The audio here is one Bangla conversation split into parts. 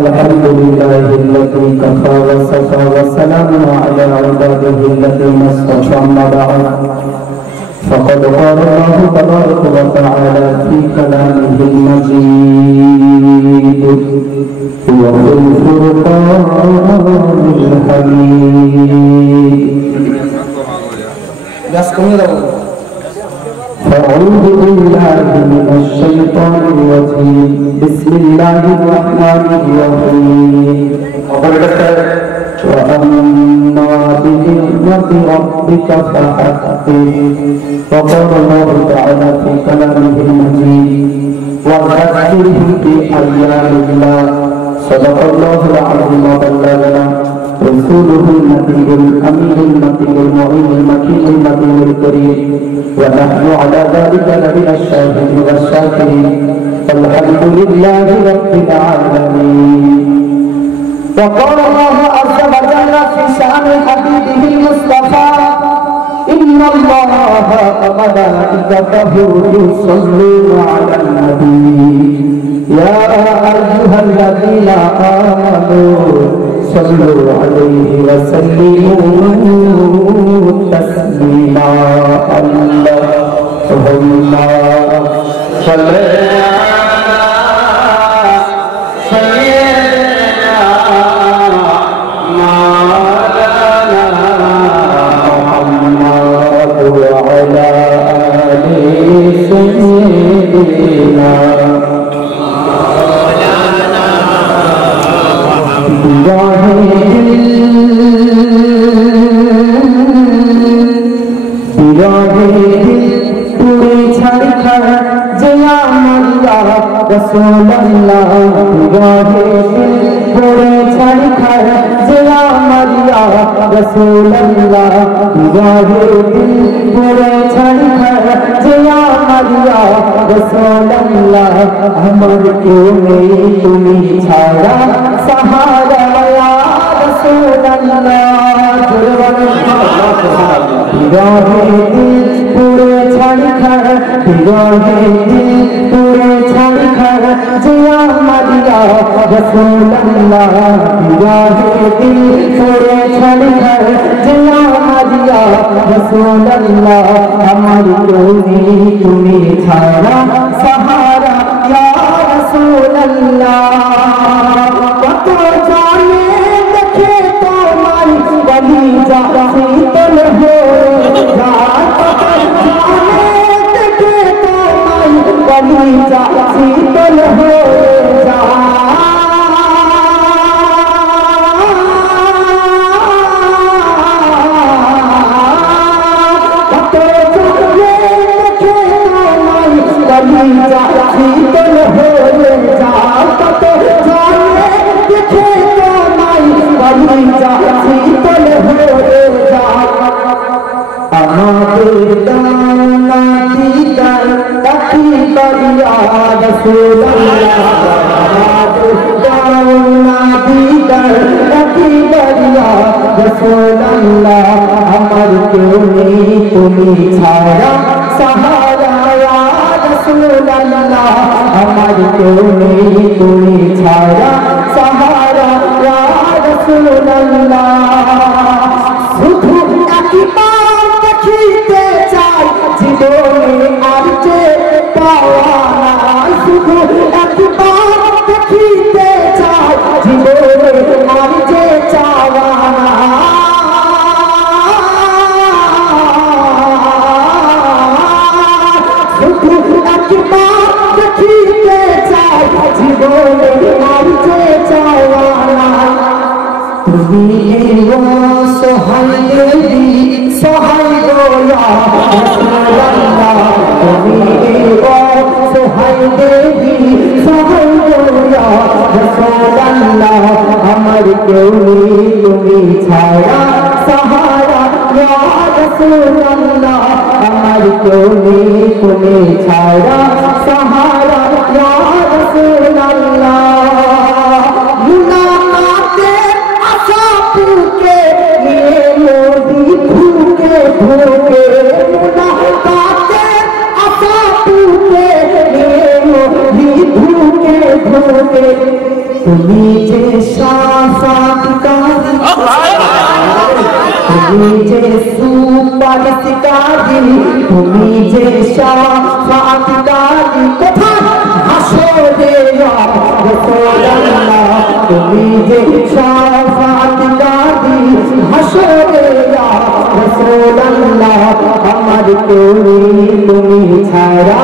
Alhamdulillahi alladhi kafa wa safa wa salamun ala ibadihi alladhina istafa amma ba'd. Faqad qala Allahu tabaraka wa ta'ala fi kalamihi al-majid wa fil furqanil hamid. أعوذ بالله من الشيطان الرجيم بسم الله الرحمن الرحيم وأما بنعمة ربك فحدث وقال الله تعالى في كلامه المجيد وذكره بأيام الله صدق الله العظيم وبلغنا رسوله النبي الأمين المتين المعين المكين المتين الكريم ونحن على ذلك لمن الشاهدين والشاكرين الحمد لله رب العالمين. وقال الله عز وجل في شأن حبيبه المصطفى إن الله وملائكته يصلون على النبي يا أيها الذين آمنوا صلوا عليه وسلموا تسليما. اللهم صل আমার কেউ নেই তুমি ছাড়া সাহারা ইয়া রাসূলুল্লাহ বিরহে দিল পুরে ছাড়খার বিরহে দিল পুরে ছাড়খার জিয়া মারিয়া রাসূলুল্লাহ বিরহে দিল পুরে ছাড়খার জিয়া মারিয়া রাসূলুল্লাহ আমার কেউ নেই তুমি ছাড়া সাহারা ইয়া রাসূলুল্লাহ কত জানে দেখে তোমার বলি যা শীতল হয়ে যায় কত জানে দেখে তোমার বলি যা শীতল হয়ে যায় কত জানে দেখে তোমার বলি যা শীতল হয়ে যায় কত জানে দেখে তোমার বলি যা শীতল হয়ে যায় আমাদের দানা দিদার তাকি বলিয়া রাসূলুল্লাহ আমাদের দানা দিদার তাকি বলিয়া রাসূলুল্লাহ আমার কেউ নেই তুমি ছাড়া সাহারা ইয়া রাসূলুল্লাহ আমার কেউ নেই তুমি ছাড়া সাহারা ইয়া রাসূলুল্লাহ শুধু একবার দেখিতে চাই জীবনে আর যে পাওয়া নাই শুধু একবার দেখিতে চাই জীবনে আর যে চাওয়া শুধু একবার দেখিতে চাই জীবনে আর যে চাওয়া তুমি সহায় দেবী সহায় গোয়া রাসূলুল্লাহ তুমি সহায় দেবী সহায় গোয়া রাসূলুল্লাহ আমার কেউ নেই তুমি ছাড়া সাহারা ইয়া রাসূলুল্লাহ আমার কেউ নেই তুমি ছাড়া সাহারা ইয়া রাসূলুল্লাহ ফুকে নিয়ে মোদি ফুকে ফুকে মুনাফাতে আশা ফুকে নিয়ে ঢোকে তুমি যে শাফাতকারী তুমি যে সুপারিশকারী তুমি যে শাফাতকারী কোথায় হাসরে ইয়া রাসূলুল্লাহ তুমি যে শাফাতকারী হাসরে ইয়া রাসূলুল্লাহ আমার তুমি ছাড়া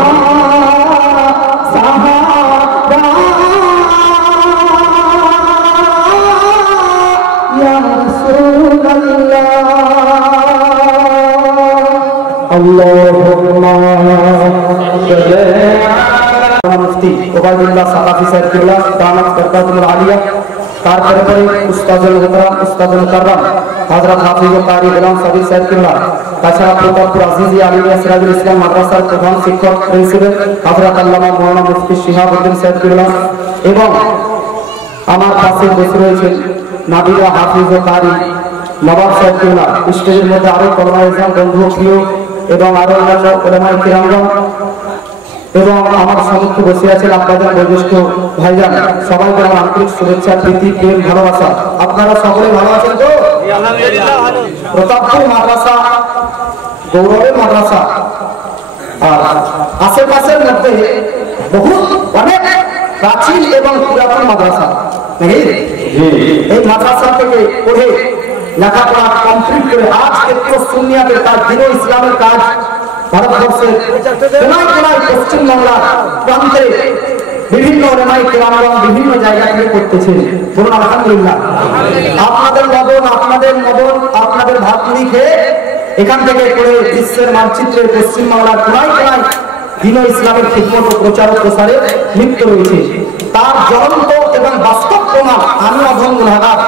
মুফতি ওবায়দুল্লাহ সাকাফি সাহেবুল্লাহ দামাত বরকাতুল আলিয়া তারপরে উস্তাদুল মুহতারাম উস্তাদুল মুকাররম হযরত হাফিজুল কারি গোলাম সাবির সাহেবুল্লাহ তাছাড়া প্রতাপপুর আজিজি আলিয়া সিরাজুল ইসলাম মাদ্রাসার প্রধান শিক্ষক প্রিন্সিপাল হযরত আল্লামা মাওলানা মুফতি শিহাবউদ্দিন সাহেবুল্লাহ এবং আমার পাশে বসে রয়েছেন নাবিলা হাফিজুল কারি নবাব সাহেবুল্লাহ স্টেজের মধ্যে আরো কর্মচারী বন্ধু প্রিয় এবং আরো অন্যান্য উলামায়ে কিরামগণ এবং আমার সম্মুখে বসে আছেন আপনাদের বয়োজ্যেষ্ঠ ভাইজান সবাইকে আমার আন্তরিক শুভেচ্ছা প্রীতি প্রেম ভালোবাসা আপনারা সকলে ভালো আছেন তো আলহামদুলিল্লাহ ভালো প্রতাপপুর মাদ্রাসা গৌরবের মাদ্রাসা আর আশেপাশের মধ্যে বহু অনেক প্রাচীন এবং পুরাতন মাদ্রাসা নাকি এই মাদ্রাসা থেকে পড়ে লেখাপড়া কমপ্লিট করে আজ ক্ষেত্র সুন্নিয়াতের কাজ দিন ইসলামের কাজ ভারতবর্ষের পশ্চিমবাংলার প্রান্তে বিভিন্ন বিভিন্ন জায়গা থেকে করতেছে বলুন আলহামদুলিল্লাহ আপনাদের মদন আপনাদের ভাত মুড়ি খেয়ে এখান থেকে করে বিশ্বের মানচিত্রে পশ্চিমবাংলার কোনায় কোনায় দিন ইসলামের খিদমত ও প্রচার ও প্রসারে লিপ্ত রয়েছে তার জ্বলন্ত এবং বাস্তব প্রমাণ আমি অধম গুনাহগার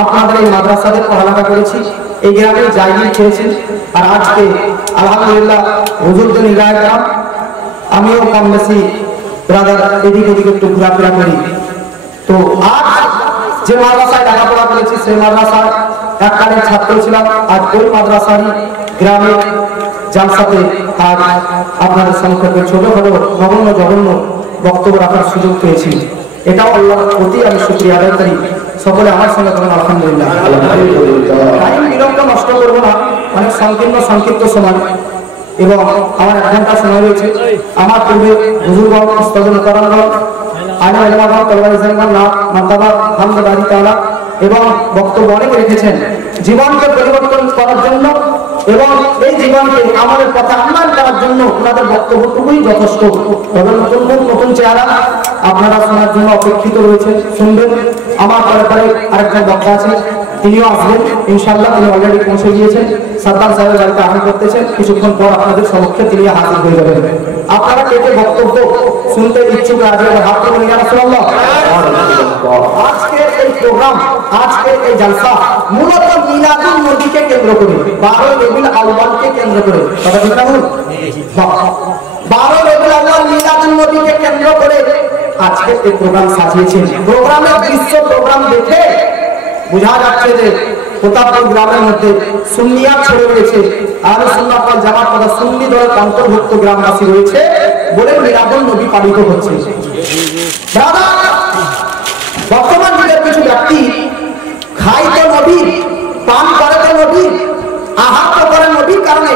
আপনাদের এই মাদ্রাসাদের পড়ালেখা করেছি এই গ্রামে জায়গা খেয়েছি আর আজকে আলহামদুলিল্লাহ হুজুরদের নিগাহে করম আমিও কম বেশি ব্রাদার এদিক ওদিক একটু ঘোরাফেরা করি তো আজ যে মাদ্রাসায় লেখাপড়া করেছি সেই মাদ্রাসার এককালীন ছাত্র ছিলাম আজ ওই মাদ্রাসারই গ্রামে জালসাতে আজ আপনাদের সম্মুখে ছোটখাটো নগণ্য জঘন্য বক্তব্য রাখার সুযোগ পেয়েছি এটাও আল্লাহর প্রতি আমি শুকরিয়া আদায় করি সকলে আমার সঙ্গে বলুন আলহামদুলিল্লাহ টাইম বিলম্ব নষ্ট করবো না অনেক সংক্ষিপ্ত সময় এবং আমার 1 ঘন্টা সময় রয়েছে আমার পূর্বে হুজুরগণ উস্তাদুল মুকাররমগণ আলিম উলামাগণ তলবারি জানগণ না মারতাবা হামদবাড়ি তাআলা এবং বক্তব্য অনেক রেখেছেন জীবনকে পরিবর্তন করার জন্য এবং এই জীবনকে আমাদের পথে আহ্বান করার জন্য ওনাদের বক্তব্যটুকুই যথেষ্ট তবে নতুন চেহারা আপনারা শোনার জন্য অপেক্ষিত রয়েছে শুনবেন আমার পরে আরেকজন বক্তা আছে তিনিও আসবেন ইনশাআল্লাহ তিনি অলরেডি পৌঁছে গিয়েছেন সরদার সাহেবের বাড়িতে আহ্বান করতেছেন কিছুক্ষণ পর আপনাদের সম্মুখে তিনি হাজির হয়ে যাবেন আপনারা কে বক্তব্য শুনতে ইচ্ছুক আছেন হাত তুলে নিয়ে রাসূলুল্লাহ আজকে এই প্রোগ্রাম আজকে এই জলসা মূলত মিলাদুন নবীকে কেন্দ্র করে 12 রবিউল আউয়ালকে কেন্দ্র করে কথা ঠিক না বলুন 12 রবিউল আউয়াল মিলাদুন নবীকে কেন্দ্র করে আজকে এই প্রোগ্রাম সাজিয়েছেন প্রোগ্রামের দৃশ্য প্রোগ্রাম দেখে বোঝা যাচ্ছে যে প্রতাপপুর গ্রামের মধ্যে সুন্নিয়াত ছড়ে রয়েছে আহলে সুন্নাত ওয়াল জামাত তথা সুন্নি দলের অন্তর্ভুক্ত গ্রামবাসী রয়েছে বলে মিলাদুন নবী পালিত হচ্ছে বর্তমান যুগের কিছু ব্যক্তি খায় তো নবী পান করে তো নবী আহার তো করে নবীর কারণে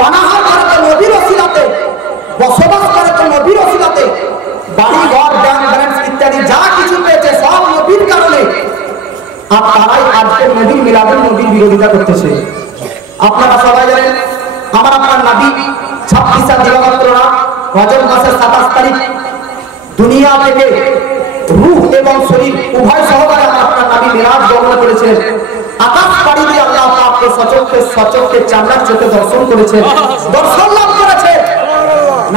পানাহার করে তো নবীর ওসিলাতে বসবাস করে তো নবীর ওসিলাতে বাড়ি ঘর ব্যাংক ব্যালেন্স ইত্যাদি যা কিছু পেয়েছে সব নবীর কারণে আর তারাই আজকে নবীর মিলাদুন নবীর বিরোধিতা করতেছে আপনারা সবাই জানেন আমার আপনার নবী 26 দিবাগত রাত রজব মাসের 27 তারিখ দুনিয়া থেকে রূহ এবং শরীর উভয় সহকারে আপনার নবী মিরাজ বর্ণনা করেছেন আকাশ পাড়ি দিয়ে আল্লাহ পাককে সচক্ষে চামড়ার চোখে দর্শন করেছেন দর্শন লাভ করেছেন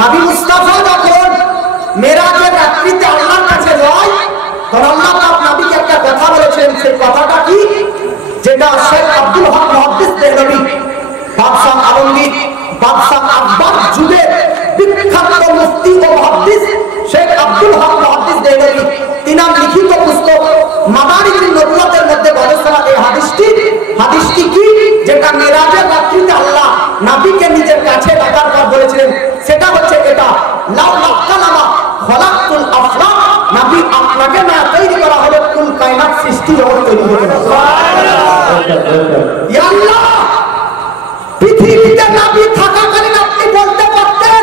নবী মুস্তাফা যখন মেরাজের রাত্রিতে আল্লাহর কাছে যায় তখন আল্লাহ পাক নবীকে একটা কথা বলেছেন সেই কথাটা কি যেটা শেখ আব্দুল হক মুহাদ্দিস দেহলভী বাদশাহ আলমগীর বাদশাহ আকবর যুগের বিখ্যাত মুফতি ও মুহাদ্দিস শেখ আব্দুল হক মুহাদ্দিস দেহলভী তিনার লিখিত পুস্তক মাদারিজুন নবুওয়াতের মধ্যে গবেষণা এই হাদিসটি কি যেটা মেরাজের রাত্রিতে আল্লাহ নবীকে নিজের কাছে ডাকার পর বলেছিলেন সেটা হচ্ছে এটা লাউ লাকালামা খলাকতুল আফলাক সৃষ্টি জগৎ তৈরি হতো না। ইয়া আল্লাহ, পৃথিবীতে নবী থাকাকালীন আপনি বলতে পারতেন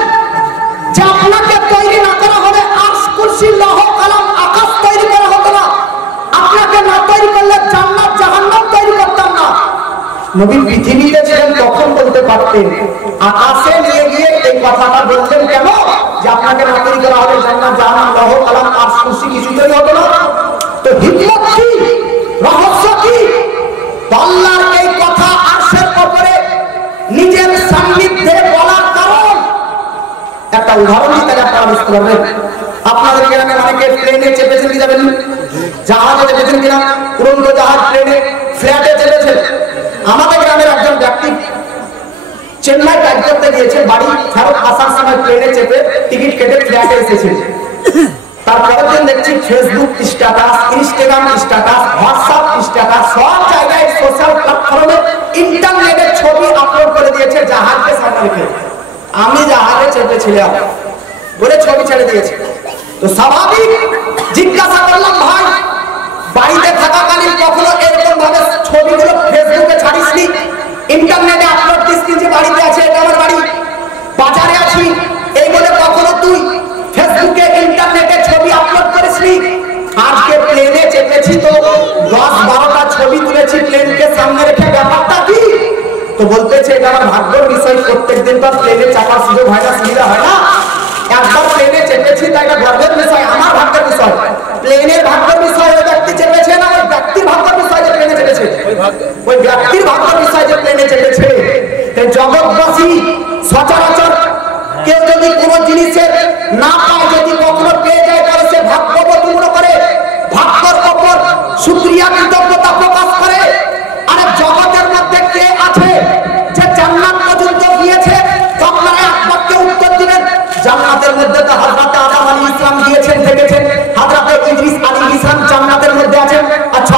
যে আপনাকে তৈরি না করা হবে আরশ কুরসি লৌহ কলম আকাশ তৈরি করা হতো না, আপনাকে না তৈরি করলে জান্নাত জাহান্নাম তৈরি করতাম না। নবী পৃথিবীতে ছিলেন তখন বলতে পারতেন, আকাশে নিয়ে গিয়ে এই কথাটা বলতেন কেন যে আপনাকে না তৈরি করা হবে জান্নাত জাহান্নাম লৌহ কলম আরশ কুরসি কিছু তৈরি হতো না? তো হিকমত কি, রহস্য কি? আল্লাহর এই কথা আরশের উপরে নিজের সান্নিধ্যে বলার কারণ একটা উদাহরণ দিতে আপনারা বুঝতে পারবেন। আপনাদের গ্রামে অনেকে প্লেনে চেপেছেন কি যাবেন, জাহাজে চেপেছেন কিনা, উড়ন্ত জাহাজ, প্লেনে, ফ্ল্যাটে চেপেছেন। আমাদের গ্রামের একজন ব্যক্তি চেন্নাই কাজ করতে গিয়েছে, বাড়ি ফেরত আসার সময় প্লেনে চেপে টিকিট কেটে ফ্ল্যাটে এসেছেন। তারপরের দিন দেখছি Facebook status, Instagram status, WhatsApp status, সব জায়গায় সোশ্যাল প্ল্যাটফর্মে ইন্টারনেটে ছবি আপলোড করে দিয়েছে জাহাজকে সামনে রেখে, আমি জাহাজে চেপেছিলাম বলে ছবি ছেড়ে দিয়েছে। তো স্বাভাবিক জিজ্ঞাসা করলাম, ভাই বাড়িতে থাকাকালীন কখনো এরকম ভাবে ছবিগুলো ফেসবুকে ছাড়িসনি, ইন্টারনেটে আপলোড দিসনি যে বাড়িতে আছে এটা আমার বাড়ি, বাজারে আছি এই বলে কখনো তুই ফেসবুকে ইন্টারনেটে ছবি আপলোড করিসনি? আজকে প্লেনে চেপেছি তো 10-12টা ছবি তুলেছি প্লেনকে সামনে রেখে, ব্যাপারটা কি? তো বলতেছে এটা আমার ভাগ্যের বিষয়, প্রত্যেকদিন তো প্লেনে চাপার সুযোগ হয় না, সুবিধা হয় না, একবার প্লেনে চেপেছি তাই এটা গর্বের বিষয়, আমার ভাগ্যের বিষয়। প্লেনের ভাগ্যের বিষয় ওই ব্যক্তি চেপেছে না ওই ব্যক্তির ভাগ্যের বিষয় যে প্লেনে চেপেছে? ওই ব্যক্তির ভাগ্যের বিষয় যে প্লেনে চেপেছে। জগৎবাসী সচরাচর কেউ যদি কোনো জিনিসের না পায়, যদি কখনো পেয়ে যায় তাহলে সে ভাগ্যবতী মনে করে, ভাগ্যের উপর শুকরিয়া কৃতজ্ঞতা প্রকাশ করে। আরে জগতের মধ্যে কে আছে যে জান্নাত পর্যন্ত গিয়েছে? তো আপনারা এক বাক্যে উত্তর দিবেন। জান্নাতের মধ্যে তো হযরত আদম আলাইহিস সালাম গিয়েছেন, দেখেছেন। হযরত ইদ্রিস আলাইহিস সালাম জান্নাতের মধ্যে আছেন। আচ্ছা,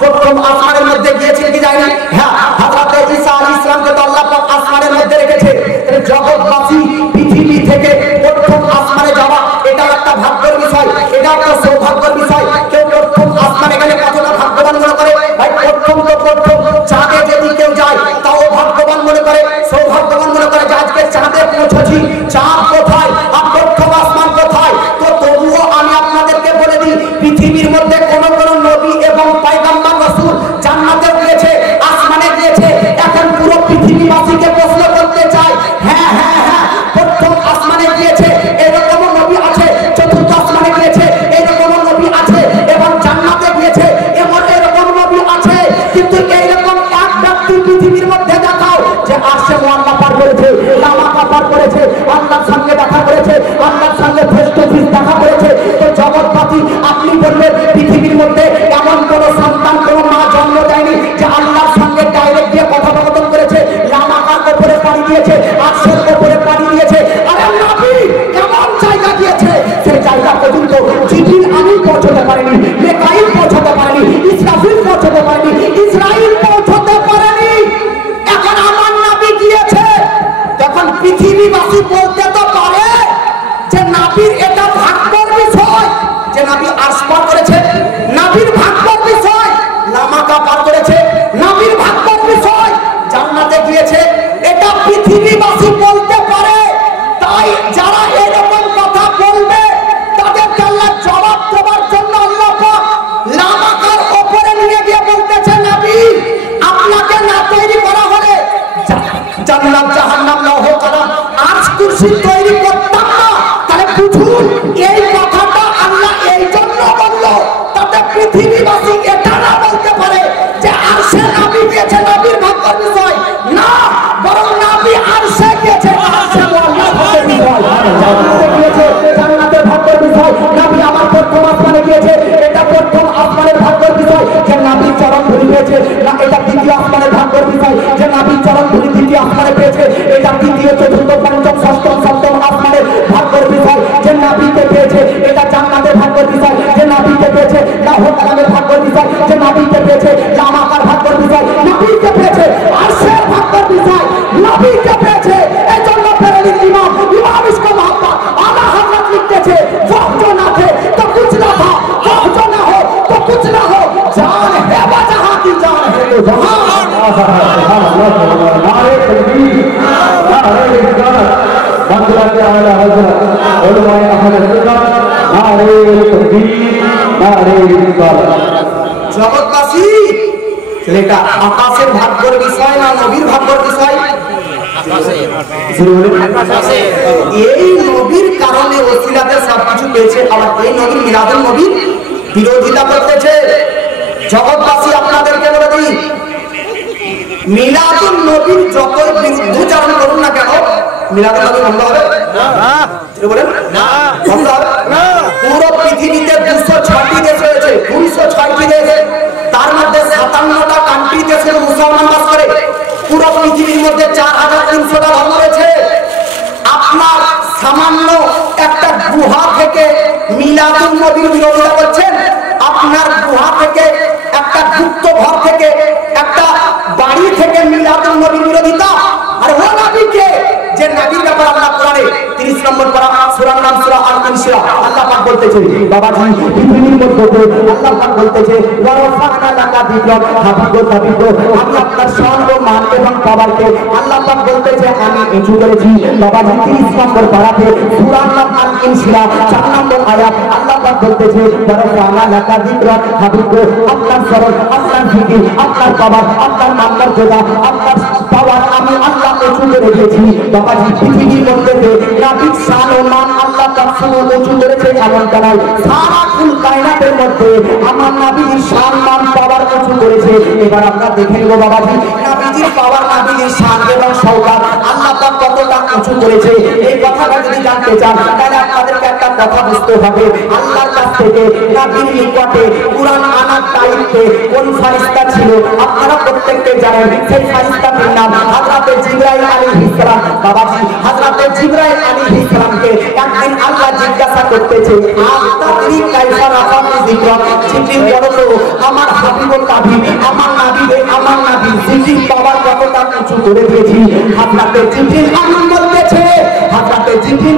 প্রথম আসমানের মধ্যে গিয়েছেন কি যায়নি? হ্যাঁ, হযরত ঈসা আলাইহিস সালামকে তো আল্লাহ পাক আসমানের মধ্যে রেখেছে। জগৎবাসী পৃথিবী থেকে প্রথম আসমানে যাওয়া এটা একটা ভাগ্যের বিষয়, এটা একটা সৌভাগ্যের বিষয়। কেউ প্রথম আসমানে গেলে কতটা ভাগ্যবান মনে করে? ভাই প্রথম তো প্রথম চাঁদে যদি কেউ যায় তাও ভাগ্যবান মনে করে, সৌভাগ্যবান মনে করে যে আজকে চাঁদে পৌঁছেছি। চাঁদ কোথায় আর প্রথম আসমান কোথায়? তো তবুও আমি আপনাদেরকে বলে দিই, পৃথিবীর মধ্যে কোন কোন নবী এবং পয়গম্বর রাসূল জান্নাতে গিয়েছে, আসমানে গিয়েছে। এখন পুরো পৃথিবীবাসীকে প্রশ্ন করতে চাই, হ্যাঁ হ্যাঁ হ্যাঁ, প্রথম আসমানে গিয়েছে এরকম নবী আছে, চতুর্থ আসমানে গিয়েছে এরকম নবী আছে, এবং জান্নাতে গিয়েছে এমন এরকম নবী আছে, কিন্তু এইরকম এক ব্যক্তি পৃথিবীর মধ্যে দেখাও যে আরশে মুআল্লা পার করেছে, লামাকা পার করেছে, আল্লাহর সঙ্গে দেখা করেছে, আল্লাহর সঙ্গে ফেস টু ফেস দেখা করেছে। তো জগৎবাসী আপনি বলবেন পৃথিবীর মধ্যে এমন কোন সন্তান কোন মা জন্ম দেয়নি যে আল্লাহর সঙ্গে ডাইরেক্ট গিয়ে কথোপকথন করেছে, লামাকার উপরে পাড়ি দিয়েছে, আরশের উপরে পাড়ি দিয়েছে। আরে নবী এমন জায়গা দিয়েছে সেই জায়গা পর্যন্ত জিবরিল আমিন পৌঁছতে পারেনি, মিকাইল পৌঁছতে পারেনি, ইসরাফিল পৌঁছতে পারেনি, ইসরাইল পৌঁছতে পারেনি। এখন আমার নবী গিয়েছে, তখন পৃথিবীবাসী বলতে তো পারে যে নবীর এটা ভাগ্যের বিষয় যে নবী আরশ পার করেছে, নবীর ভাগ্যের বিষয় লামাকা পার করেছে, নবীর ভাগ্যের বিষয় জান্নাতে গিয়েছে, এটা পৃথিবীবাসী বলতে পারে। তাই যারা এরকম কথা বলবে তাদেরকে আল্লাহ জবাব দেওয়ার জন্য আল্লাহ পাক লামাকার উপরে নিয়ে গিয়ে বলতেছে, নবী আপনাকে না তৈরি করা হলে জান্নাত জাহান্নাম লৌহ কলম আরশ কুরসি তৈরি করতাম না। তাহলে বুঝুন এই কথাটা আল্লাহ এই জন্য বলল তাতে পৃথিবীবাসী এটা না বলতে পারে যে আরশে নবী গিয়েছে নবীর ভাগ্যের বিষয় না, বরং নবী আরশে গিয়েছে আরশে মুআল্লার ভাগ্যের বিষয়, জান্নাতে গিয়েছে জান্নাতের ভাগ্যের বিষয়, নবী আমার প্রথম আসমানে গিয়েছে এটা প্রথম আসমানের ভাগ্যের বিষয়, যে নবী চরণ ধুলি পেয়েছে না এটা দ্বিতীয় আসমানের ভাগ্যের বিষয়, যে নবী চরণ ধুলি দ্বিতীয় আসমানে পেয়েছে এটা তৃতীয় চতুর্থ পঞ্চম ষষ্ঠম সপ্তম আসমানের ভাগ্যের বিষয়, যে নবীকে পেয়েছে এটা জান্নাতের ভাগ্যের বিষয়, যে নবীকে পেয়েছে লাহু কালামের ভাগ্যের বিষয়, যে নবীকে পেয়েছে লামাকার ভাগ্যের বিষয়, নবীকে পেয়েছে আরশের ভাগ্যের বিষয়, নবীকে পেয়েছে। এই জন্য প্রেরিত ইমাম ইসকে মোহাম্মদ আলা হযরত লিখতেছে, ওহ जो ना थे तो कुछ ना था, ओह जो ना हो तो कुछ ना हो, नारे तकबीर नारे रिसालत मंज़िलत आला हज़रत उलमाए अहले सुन्नत नारे तकबीर नारे रिसालत। জগৎবাসী এটা আকাশের ভাগ্যের বিষয় না নবীর ভাগ্যের বিষয়? এই নবীর কারণে ওসিলাতে সবকিছু পেয়েছে, আবার এই নবীর মিলাদুল নবীর বিরোধিতা করতেছে। জগৎবাসী আপনাদেরকে বলে দিই, মিলাদুল নবীর যতই বিরুদ্ধচারণ করুন না কেন, মিলাদুল নবী বন্ধ হবে বলেন না, বন্ধ হবে না। পুরো পৃথিবীতে 206টি দেশ রয়েছে, 206টি দেশ, তার মধ্যে 57টা কান্ট্রিতে শুধু মুসলমান বাস করে। পুরো পৃথিবীর মধ্যে 4300টা ধর্ম রয়েছে। আপনার সামান্য একটা গুহা থেকে মিলাদুল নবীর বিরোধিতা করছেন, আপনার গুহা থেকে একটা গুপ্ত ঘর থেকে একটা বাড়ি থেকে মিলাদুল নবীর বিরোধিতা। আর ও নবীকে যে নবীর ব্যাপারে আল্লাহ কোরআনে 30 নম্বর পারা সূরার নাম সূরা আল-ইনশিরা, আল্লাহ পাক বলতেছে বাবাজি পৃথিবীর মধ্যে আল্লাহ পাক বলতেছে ওয়ারাফানা লাকা যিকরাক হাবিব আমি আপনার শান ও মান এবং পাওয়ারকে আল্লাহ পাক বলতেছে আমি উঁচু করেছি। বাবাজি 30 নম্বর পারাতে সূরার নাম আল-ইনশিরা 4 নম্বর আয়াত আল্লাহ পাক বলতেছে ওয়ারাফানা লাকা যিকরাক হাবিব আপনার স্মরণ আপনার জিকির আপনার পাওয়ার আপনার মান মর্যাদা আপনার পাওয়ার আমি আল্লাহ উঁচু করে দিয়েছি। বাবাজি পৃথিবীর মধ্যে নবীর শান ও মান আল্লাহ পাক উঁচু করেছে এমন কারণ সারা কুল কায়নাতের মধ্যে আমার নবীর শান মান পাওয়ার উঁচু করেছে। এবার আমরা দেখে নেব বাবাজি নবীর পাওয়ার নবীর শান এবং শওকত আল্লাহ পাক কতটা উঁচু করেছে। এই কথাটা যদি জানতে চান তাহলে আপনাদেরকে একটা কথা বুঝতে হবে, আল্লাহর কাছ থেকে নবীর নিকটে কুরআন আনার দায়িত্বে কোন ফেরেশতা ছিল আপনারা প্রত্যেককে জানেন। সেই ফেরেশতাটির নাম হযরত জিবরাইল আলাইহিস সালাম। বাবাজি হযরত জিবরাইল আলাইহিস সালামকে একদিন আল্লাহ জিজ্ঞাসা করতেছে আতাদরি কাইফা রাফাতু যিকরা, জিবরিল বলো তো আমার হাবিবুল কাবি আমার নবী জিকির পাওয়ার কতটা উঁচু করে দিয়েছি। হযরত জিবরিল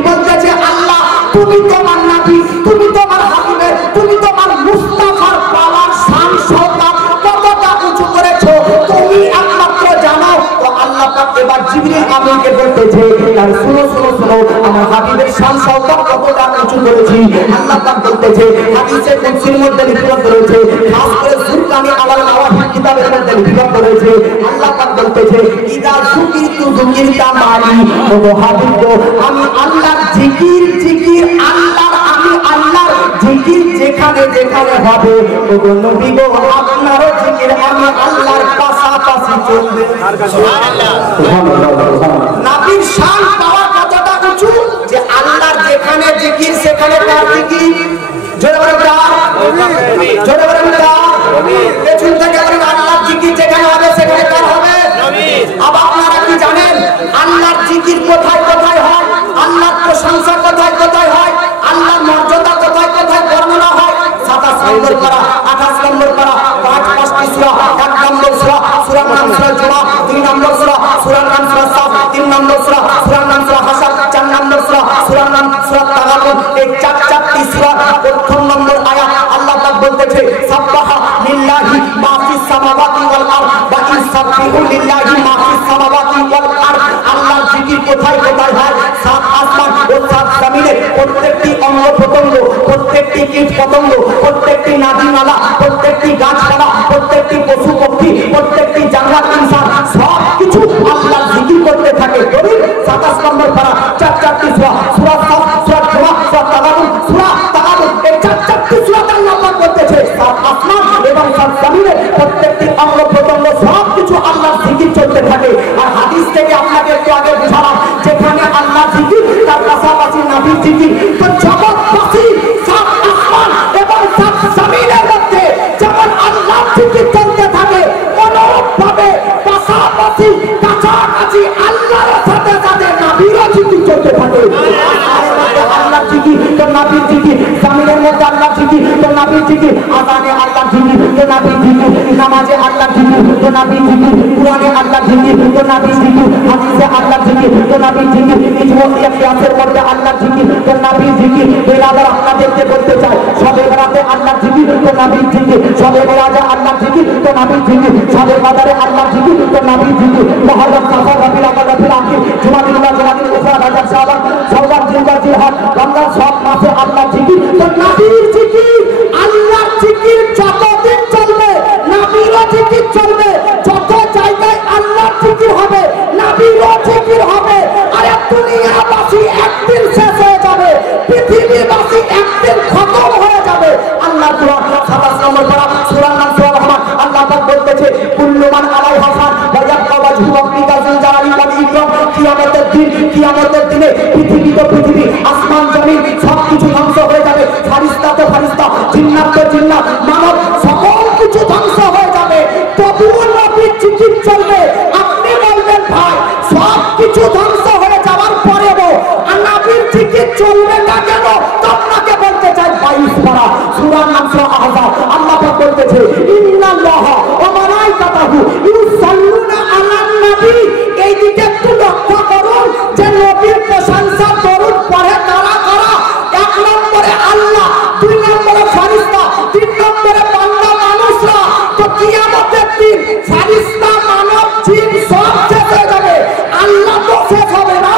বলতেছে আল্লাহ তুমি তোমার নবী তুমি তোমার হাবিবের তুমি তোমার মুস্তাফার পাওয়ার শান শওকত কতটা উঁচু করেছো তুমি একমাত্র জানো। তো আল্লাহ পাক এবার জিবরিল আমিনকে বলতেছে আর শুনো আমার হাবিবের শান শওকত কতটা উঁচু করেছি। আল্লাহ পাক বলতেছে হাদিসে কুদসির মধ্যে লিখিত রয়েছে, খাস করে সুরকানি আলাল মাওয়াহিব কিতাবের মধ্যে লিখিত রয়েছে। আল্লাহ পাক বলতেছে ইদা যুকিরতু যুকিরতা মারি, ও হাবিব গো আমি আল্লাহর জিকির আমি আল্লাহর জিকির যেখানে হবে ও নবী গো আপনারও জিকির আমি আল্লাহর পাশাপাশি চলবে। সুবহানাল্লাহ নবীর শান পাওয়ার কতটা উঁচু যে আল্লাহর যেখানে জিকির সেখানে তার জিকির। জোরে বলেন জোরে বলেন পেছন থেকে বলেন আল্লাহর জিকির যেখানে হবে সেখানে কার হবে? আবার আপনারা কি জানেন আল্লাহর জিকির কোথায় কোথায় হয়, আল্লাহর প্রশংসা কোথায় কোথায় হয়, আল্লাহর মর্যাদা কোথায় কোথায় বর্ণনা হয়? 27 নম্বর পারা 28 নম্বর পারা 5টি সূরা, 1 নম্বর সূরা সূরার নাম সূরা জুমা, 2 নম্বর সূরা সূরার নাম সূরা সাফ, 3 নম্বর সূরা সূরার নাম সূরা হাসর, 4 নম্বর সূরা সূরার নাম সূরা তাগাবুন। এই 4টি সূরা প্রথম নম্বর আয়াত আল্লাহ পাক বলতেছে সাব্বাহা লিল্লাহি মা ফিস সামাওয়াতি ওয়াল আরদ ওয়া ইসসাবিহু লিল্লাহি মা ফিস সামাওয়াতি ওয়াল আরদ। আল্লাহর জিকির কোথায় কোথায় হয়? 7 আসমান ও 7 জমিনে প্রত্যেকটি অঙ্গ প্রত্যঙ্গ প্রত্যেকটি কীট পতঙ্গ প্রত্যেকটি নদী নালা প্রত্যেকটি গাছপালা প্রত্যেকটি পশু পক্ষী প্রত্যেকটি জান্নাত ইনসান সব কিছু আল্লাহর জিকির করতে থাকে। দলিল 27 নম্বর পারা 4টি সূরা সূরা সাফ সূরা জুমা সূরা তাগাবুন এই 4টি সূরাতে আল্লাহ পাক বলতেছে 7 আসমান এবং 7 জমিনে প্রত্যেকটি অঙ্গ প্রত্যঙ্গ সব কিছু আল্লাহর জিকির চলতে থাকে। আর হাদিস থেকে আপনাকে একটু আগে বুঝালাম যেখানে আল্লাহর জিকির তার পাশাপাশি নবীর জিকির। তো জগৎবাসী জিকির, জামিনের মধ্যে আল্লাহর জিকির তো নবীর জিকির, আযানে আল্লাহর জিকির তো নবীর জিকির, নামাজে আল্লাহর জিকির তো নবীর জিকির, কুরআনে আল্লাহর জিকির তো নবীর জিকির, হাদিসে আল্লাহর জিকির তো নবীর জিকির, ইজমা কিয়াসের মধ্যে আল্লাহর জিকির তো নবীর জিকির। বেলাদার আপনাদেরকে বলতে চাই, সবে বরাতে আল্লাহর জিকির তো নবীর জিকির, সবে বরাতে আল্লাহর জিকির তো নবীর জিকির, সবে কদরে আল্লাহর জিকির তো নবীর জিকির, মুহররম সফর রবিউল আউয়াল রবিউল আখির জুমাতুল উখরা রাজব শাবান শাওয়াল জিলহজ জিলহজ রমজান সব মাসে আল্লাহর জিকির তো নবীর জিকির। আল্লাহর জিকির যতদিন চলবে নবীরও জিকির চলবে, যত জায়গায় আল্লাহর জিকির হবে নবীরও জিকির হবে। আর দুনিয়াবাসী একদিন শেষ হয়ে যাবে, পৃথিবীবাসী একদিন খতম হয়ে যাবে। আল্লাহ কোরআন 27 নম্বর পারা সূরার নাম সূরা রহমান। আল্লাহ পাক বলতেছে কুল্লু মান আলাইহা ফান ওয়া ইয়াবকা ওয়াজহু রাব্বিকা যুল জালালি ওয়াল ইকরাম। কিয়ামতের দিনে পৃথিবী তো পৃথিবী, আসমান জমিন সবকিছু ধ্বংস হয়ে যাবে, ফারিস্তা তো ফারিস্তা, জিন্নাত তো জিন্নাত, মানব সকল কিছু ধ্বংস হয়ে যাবে, তবুও নবীর জিকির চলবে। আপনি বলবেন ভাই সব কিছু ধ্বংস হয়ে যাওয়ার পরেও নবীর জিকির চলবে না কেন? তো আপনাকে বলতে চাই 22 পারা সূরার নাম সূরা আহজাব। আল্লাহ পাক বলতেছে ইন্নাল্লাহা ওয়া মালাইকাতাহু ইউসাল্লুনা আলান নবী। এই দিকে একটু লক্ষ্য করুন যে নবীর প্রশংসা দরুদ পড়ে কারা কারা? 1 নম্বরে আল্লাহ, 2 নম্বরে ফেরেশতা, 3 নম্বরে বান্দা মানুষরা। তো কিয়ামতের দিন ফেরেশতা মানব জিন সব শেষ হয়ে যাবে, আল্লাহ তো শেষ হবে না।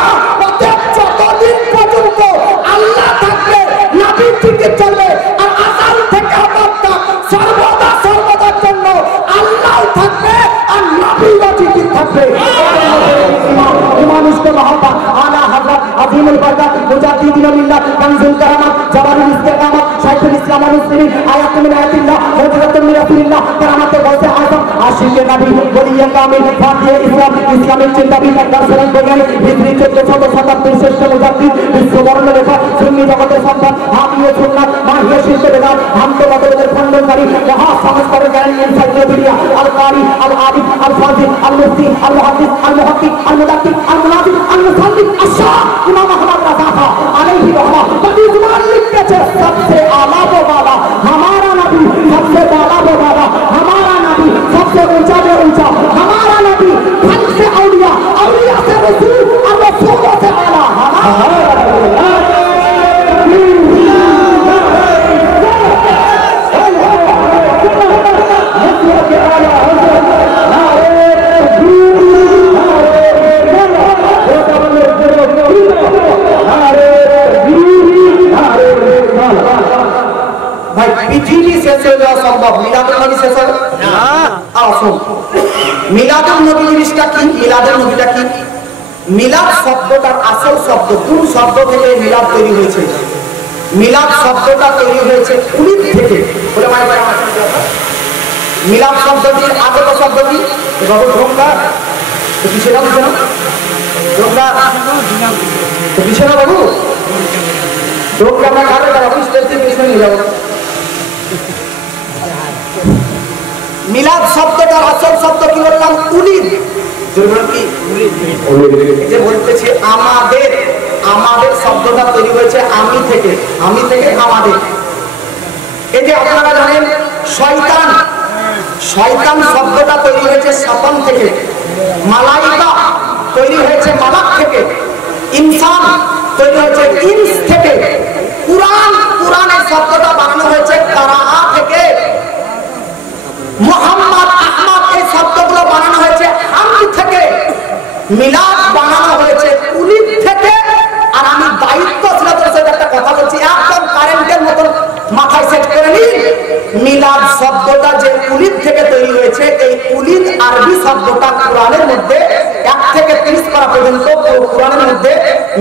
অতএব যতদিন পর্যন্ত আল্লাহ থাকবে নবীর জিকির চলবে। আর আসাল থেকে আপাতত সর্বদা সর্বদার জন্য আল্লাহ থাকবে আর নবীর জিকির থাকবে। মানুষকে মহাব্বত আলা হযরত আজিমুল বরকত মুজাদ্দিদিন মিল্লাত কানজুল কারামাত জাবারুল ইস্তিকামাত শাইখুল ইসলাম ওয়াল মুসলিমিন আয়াতুল মিন আয়াতিল্লাহ মুজাদ্দিদুল মিন রাসূলিল্লাহ কারামাতে বলতে আযম আশিকে নবী ওলিয়ে কামিল ফাতিহ ইসলামের চিন্তাবিদ দার্শনিক বৈজ্ঞানিক হিজরি 1477 শ্রেষ্ঠ মুজাদ্দিদ বিশ্ববর্ণ লেখা সুন্নি জগতের সন্তান হামিয়ে সুন্নাত মাহিয়ে শিল্প বেদাত হামদ মতবাদের খণ্ডনকারী মহা সংস্কারের জ্ঞানী এনসাইক্লোপিডিয়া আল কারি আল আবিদ আল ফাজিল আল মুফতি আল মুহাদ্দিস আল মুহাক্কিক আল মুদাক্কিক আল মুনাফিক আল মুসাল্লিম আশা ইমাম আহমদ রাজা খান আলাইহি রহমত। কবি जुबान লিখতেছে सबसे आला वो बाबा हमारा नबी, सबसे बाला वो बाबा हमारा नबी, सबसे ऊंचा वो ऊंचा हमारा नबी, खल से औलिया औलिया से रसूल और रसूलों से आला हमारा ভাই পৃথিবী শেষ হয়ে যাওয়া সম্ভব, মিলাদুল নবী শেষ হবে না। আসুন মিলাদুল নবী জিনিসটা কি, মিলাদুল নবীটা কি? মিলাদ শব্দটার আসল শব্দ কোন শব্দ থেকে মিলাদ তৈরি হয়েছে? মিলাদ শব্দটা তৈরি হয়েছে উলিদ থেকে। বলে ভাই ভাই মিলাদ শব্দটির আগত শব্দ কি? বাবু ঢোকা তো কিসে না বুঝে না ঢোকা তো কিসে না বাবু ঢোকা আমরা খাবে তার অফিস থেকে পিছনে নিয়ে যাবো। মিলাদ শব্দটার আসল শব্দ কি বললাম? উলিদ। কি যে বলতেছে আমাদের, আমাদের শব্দটা তৈরি হয়েছে আমি থেকে, আমি থেকে আমাদের। এই যে আপনারা জানেন শয়তান, শয়তান শব্দটা তৈরি হয়েছে শয়তান থেকে, মালাইকা তৈরি হয়েছে মালাক থেকে, ইনসান তৈরি হয়েছে ইনস থেকে, কুরআন, কুরআনের শব্দটা বানানো হয়েছে কারাআ থেকে, মুহাম্মদ আহমদ এই শব্দগুলো বানানো হয়েছে হামদ থেকে, মিলাদ বানানো হয়েছে উলিদ থেকে। আর আমি দায়িত্বশীলতার সাথে একটা কথা বলছি, একদম কারেন্টের মতন মাথায় সেট করে নিন। মিলাদ শব্দটা যে উলিদ থেকে তৈরি হয়েছে, এই উলিদ আরবি শব্দটা কোরআনের মধ্যে 1 থেকে 30 পারা পর্যন্ত কোরআনের মধ্যে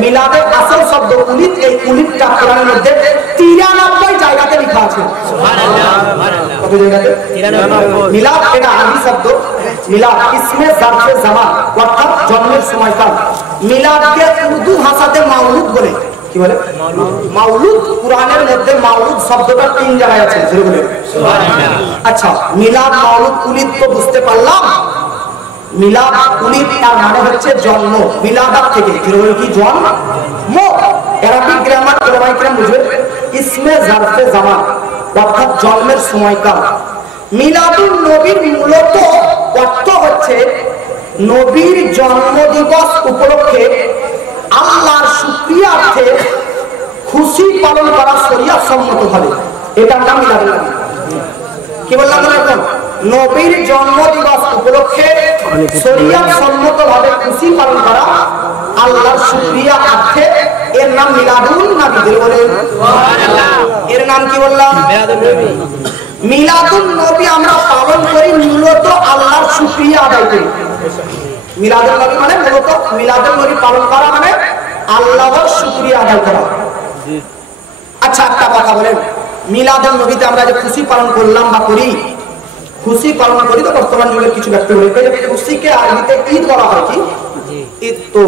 মিলাদের আসল শব্দ উলিদ, এই উলিদটা কোরআনের মধ্যে 93 জায়গাতে লেখা আছে। সুবহানাল্লাহ, সুবহানাল্লাহ। কত জায়গাতে? 93। মিলাদ এটা আরবি শব্দ, মিলাদ ইসমে জারফে জামান অর্থাৎ জন্মের সময়কাল। মিলাদকে উর্দু ভাষাতে মাউলুদ বলে। কি বলে? মাউলুদ। কোরআনের মধ্যে মাউলুদ শব্দটা 3 জায়গায় আছে। জোরে বলে সুবহানাল্লাহ। আচ্ছা, মিলাদ মাউলুদ উলিদ তো বুঝতে পারলাম। মিলাদ উলিদ তার মানে হচ্ছে জন্ম, মিলাদাত থেকে। জোরে বলে কি? জন্ম। অ্যারাবিক গ্রামার কোরআন বুঝবে ইসমে জারফে জামান, অর্থাৎ জন্মের সময়কাল। মিলাদুন নবীর মূলত অর্থ হচ্ছে নবীর জন্মদিবস উপলক্ষে আল্লাহর শুকরিয়ার্থে খুশি পালন করা শরীয়ত সম্মতভাবে, এটার নাম মিলাদুন নবী। কি বললাম এখন? নবীর জন্মদিবস উপলক্ষে শরীয়ত সম্মতভাবে খুশি পালন করা আল্লাহর শুকরিয়ার্থে, এর নাম মিলাদুন নবী। বলেন সুবহানাল্লাহ। এর নাম কি বললাম? মিলাদুন নবী। মিলাদুন নবী আমরা পালন করি মূলত আল্লাহর শুকরিয়া আদায় করি। মিলাদুন নবী মানে মূলত মিলাদুন নবী পালন করা মানে আল্লাহর শুকরিয়া আদায় করা। আচ্ছা একটা কথা বলেন, মিলাদুন নবীতে আমরা যে খুশি পালন করলাম বা করি, খুশি পালন করি তো বর্তমান যুগের কিছু ব্যক্তি বলে খুশিকে আরবিতে ঈদ বলা হয়। কি ঈদ? তো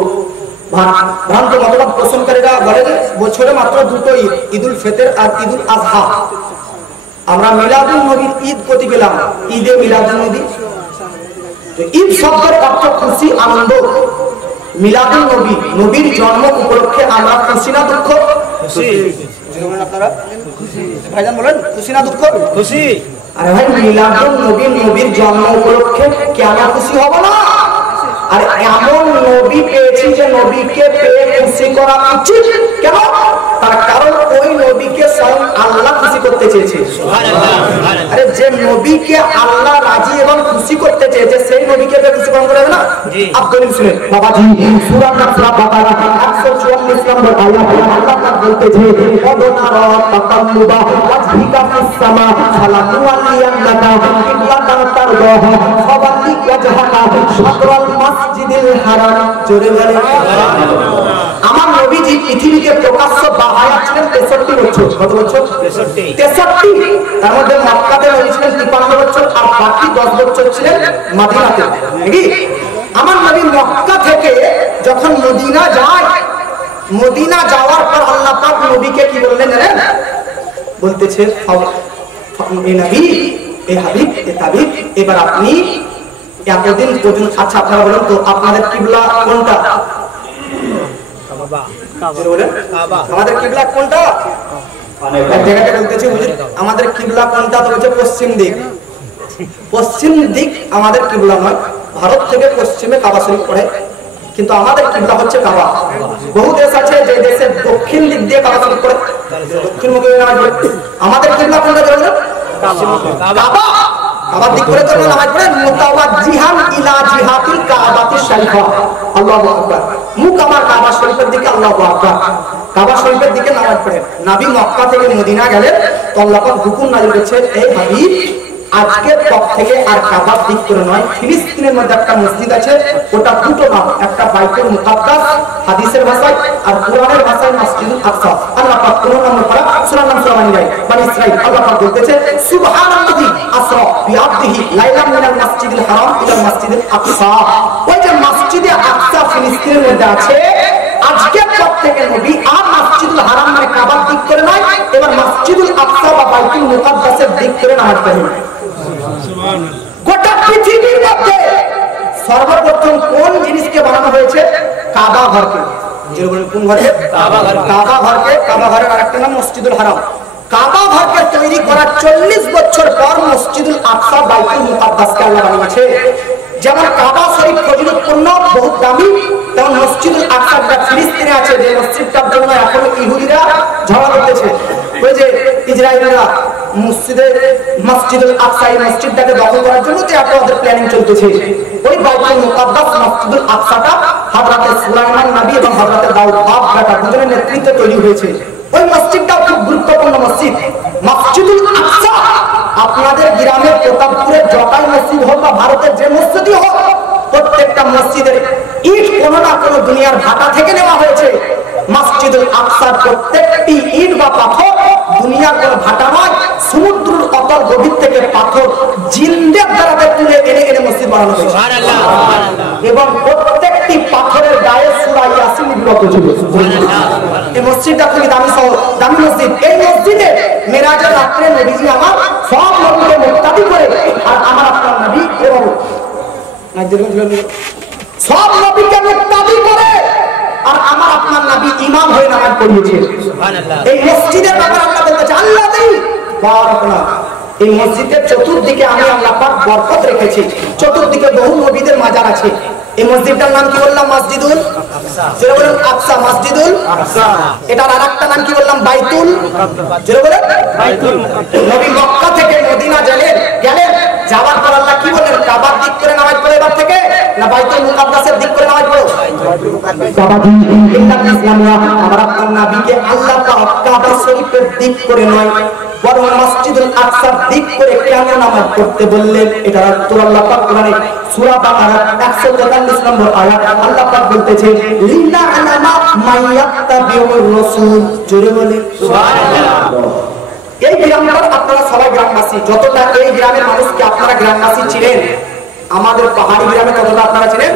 ভ্রান্ত মতবাদ পোষণকারীরা বলে যে বছরে মাত্র দুটো ঈদ, ঈদুল ফিতর আর ঈদুল আজহা। আমরা মিলাদুন নবীর ঈদ করতে গেলাম, ঈদে মিলাদুন নবী। ঈদ শব্দের অর্থ খুশি, আনন্দ। মিলাদুন নবী, নবীর জন্ম উপলক্ষে আমরা খুশি না দুঃখ? খুশি। আপনারা ভাইজান বলেন খুশি না দুঃখ? খুশি। আরে ভাই মিলাদুন নবী, নবীর জন্ম উপলক্ষে কেন খুশি হব না? আর এমন নবী পেয়েছি যে নবীকে পেয়ে খুশি করা উচিত। কেন? তার কারণ ওই নবীকে স্বয়ং আল্লাহ খুশি করতে চেয়েছে। আরে যে নবীকে আল্লাহ রাজি এবং খুশি করতে চেয়েছে সেই নবীকে খুশি করতে হবে না? আব্দুল শুনেন বাবাজি, সূরা সূরা বাকারা 144 নম্বর আয়াতে আল্লাহ পাক বলতেছে ওয়াদনারা তাকাল্লুবা ওয়াজহিকা ফিস সামা ফালাতুওয়াল্লিয়ান্নাকা কিবলাতান তারদাহা ফাওয়াল্লি ওয়াজহাকা শাতরাল মাসজিদিল হারাম। জোরে বলেন সুবহানাল্লাহ। আমার নবীজি পৃথিবীতে প্রকাশ্য বাহায়া ছিলেন 63 বছর। কত বছর? 63। তার মধ্যে মক্কাতে নবী ছিলেন 53 বছর আর বাকি 10 বছর ছিলেন মদিনাতে। নাকি? আমার নবী মক্কা থেকে যখন মদিনা যায়, মদিনা যাওয়ার পর আল্লাহ পাক নবীকে কি বললেন জানেন? বলতেছে এ নবী, এ হাবিব, এ তাবিব, এবার আপনি এতদিন পর্যন্ত, আচ্ছা আপনারা বলেন তো আপনাদের কিবলা কোনটা? আমাদের কিবলা কোনটা? এক জায়গাতে বলতেছে হুজুর আমাদের কিবলা কোনটা? তো বলছে পশ্চিম দিক। পশ্চিম দিক আমাদের কিবলা নয়, ভারত থেকে পশ্চিমে কাবা শরীফ পড়ে, কিন্তু আমাদের কিবলা হচ্ছে কাবা। বহু দেশ আছে যে দেশে দক্ষিণ দিক দিয়ে কাবা শরীফ পড়ে, দক্ষিণ মুখে নামাজ পড়ে। আমাদের কিবলা কোনটা জানেন? কাবা। কাবার দিক করে তো নামাজ পড়ে মুতাওয়াজ্জিহান ইলা জিহাতিল কাবাতিশ শরীফা। আল্লাহু আকবার। মুখ আমার কাবা শরীফের দিকে। আল্লাহু আকবার। কাবা শরীফের দিকে নামাজ পড়ে। নবী মক্কা থেকে মদিনা গেলেন তো আল্লাহ পাক হুকুম নাযিল করেছেন, এই হাবিব আজকে পথ থেকে আর কাবার দিক করে নয়, ফিলিস্তিনের মধ্যে একটা মসজিদ আছে, ওটা দুটো নাম, একটা বাইতুল মুকাদ্দাস হাদিসের ভাষায় আর কোরআনের ভাষায় মসজিদুল আকসা। আল্লাহ পাক কোরআন নাম পড়া সূরা নাম সূরা বানি বনি ইসরাঈল। আল্লাহ পাক বলতেছে সুবহানাল্লাযী আসরা বিআবদিহি লাইলাম মিনাল মাসজিদিল হারাম ইলাল মাসজিদিল আকসা। ওই যে মসজিদে আকসা ফিলিস্তিনের মধ্যে আছে, আজকে পথ থেকে নবী আর মসজিদুল হারাম মানে কাবার দিক করে নয়, এবার মসজিদুল আকসা বা বাইতুল মুকাদ্দাসের দিক করে নামাজ পড়েন। গোটা পৃথিবীর মধ্যে সর্বপ্রথম কোন জিনিসকে বানানো হয়েছে? কাবা ঘরকে। কোন ঘরকে? কাবা ঘর। কাবা ঘরকে, কাবা ঘরের আরেকটা নাম মসজিদুল হারাম। কাবা ঘরকে তৈরি করার 40 বছর পর মসজিদুল আকসা বাইতুল মুকাদ্দাসকে আল্লাহ বানিয়েছে। যেমন কাবা শরীফ ফজিলতপূর্ণ, বহুত দামি, তেমন মসজিদুল আকসা যেটা ফিলিস্তিনে আছে, যে মসজিদটার জন্য এখনো ইহুদিরা ঝগড়া করতেছে। ওই যে ইসরায়েলিরা মসজিদুল আকসা এই মসজিদটাকে দখল করার জন্য তো এত ওদের প্ল্যানিং চলতেছে। ওই বাইতুল মুকাদ্দাস মসজিদুল আকসাটা হযরতে সুলাইমান নবী এবং হযরতে দাউদ বাপ বেটা দুজনের নেতৃত্বে তৈরি হয়েছে। ওই মসজিদটা খুব গুরুত্বপূর্ণ মসজিদ। মসজিদুল আকসা আপনাদের গ্রামের প্রতাপপুরের জটাই মসজিদ হোক বা ভারতের যে মসজিদই হোক, প্রত্যেকটা মসজিদের ইট কোনো না কোনো দুনিয়ার ভাটা থেকে নেওয়া হয়েছে। মসজিদুল আকসার প্রত্যেকটি ইট বা পাথর দুনিয়ার কোনো ভাটা নয়, সমুদ্রের অতল গভীর থেকে পাথর জিন্দের দ্বারা তুলে এনে এনে মসজিদ বানানো হয়েছে। এবং প্রত্যেকটি পাথরের গায়ে সূরা ইয়াসিন লিপিবদ্ধ ছিল। এই মসজিদটা খুবই দামি শহর, দামি মসজিদ। এই মসজিদে মেরাজের রাত্রে নবীজি আমার সব নবীকে মুক্তাদি করে, আর আমার আপনার নবী এবং সব নবীকে মুক্তাদি করে আর আমার আপনার নবী ইমাম হয়ে নামাজ পড়িয়েছে। এই মসজিদের ব্যাপারে আল্লাহ বলতেছে আল্লাযী বারাকনা, এই মসজিদের চতুর্দিকে আমি আল্লাহ পাক বরকত রেখেছি, চতুর্দিকে বহু নবীদের মাজার আছে। এই মসজিদটার নাম কি বললাম? মসজিদুল আকসা। যেটা বলেন আকসা, মসজিদুল আকসা। এটার আরেকটা নাম কি বললাম? বাইতুল, যেটা বলেন বাইতুল মুকাদ্দাস। নবী মক্কা থেকে মদিনা গেলেন, যাওয়ার পর আল্লাহ কি বললেন? কাবার দিক করে নামাজ পড়ো এবার থেকে, না বাইতুল মুকাদ্দাসের দিক করে নামাজ পড়ো? বাইতুল মুকাদ্দাস। কাবা দিন ইসলামিয়া আমার আপনার নবীকে আল্লাহ পাক কাবা শরীফের দিক করে নয়, বরং মসজিদুল আকসার দিক করে কেন নামাজ পড়তে বললেন? এটা আল্লাহ পাক কোরআনে সূরা বাকারা 143 নম্বর আয়াত আল্লাহ পাক বলতেছে লিনা আলামা মাইয়াত্তাবিউর রাসূল। জোরে বলে সুবহানাল্লাহ। এই গ্রামটার আপনারা সবাই গ্রামবাসী, যতটা এই গ্রামের মানুষকে আপনারা গ্রামবাসী ছিলেন, আমাদের পাহাড়ি গ্রামে ততটা আপনারা ছিলেন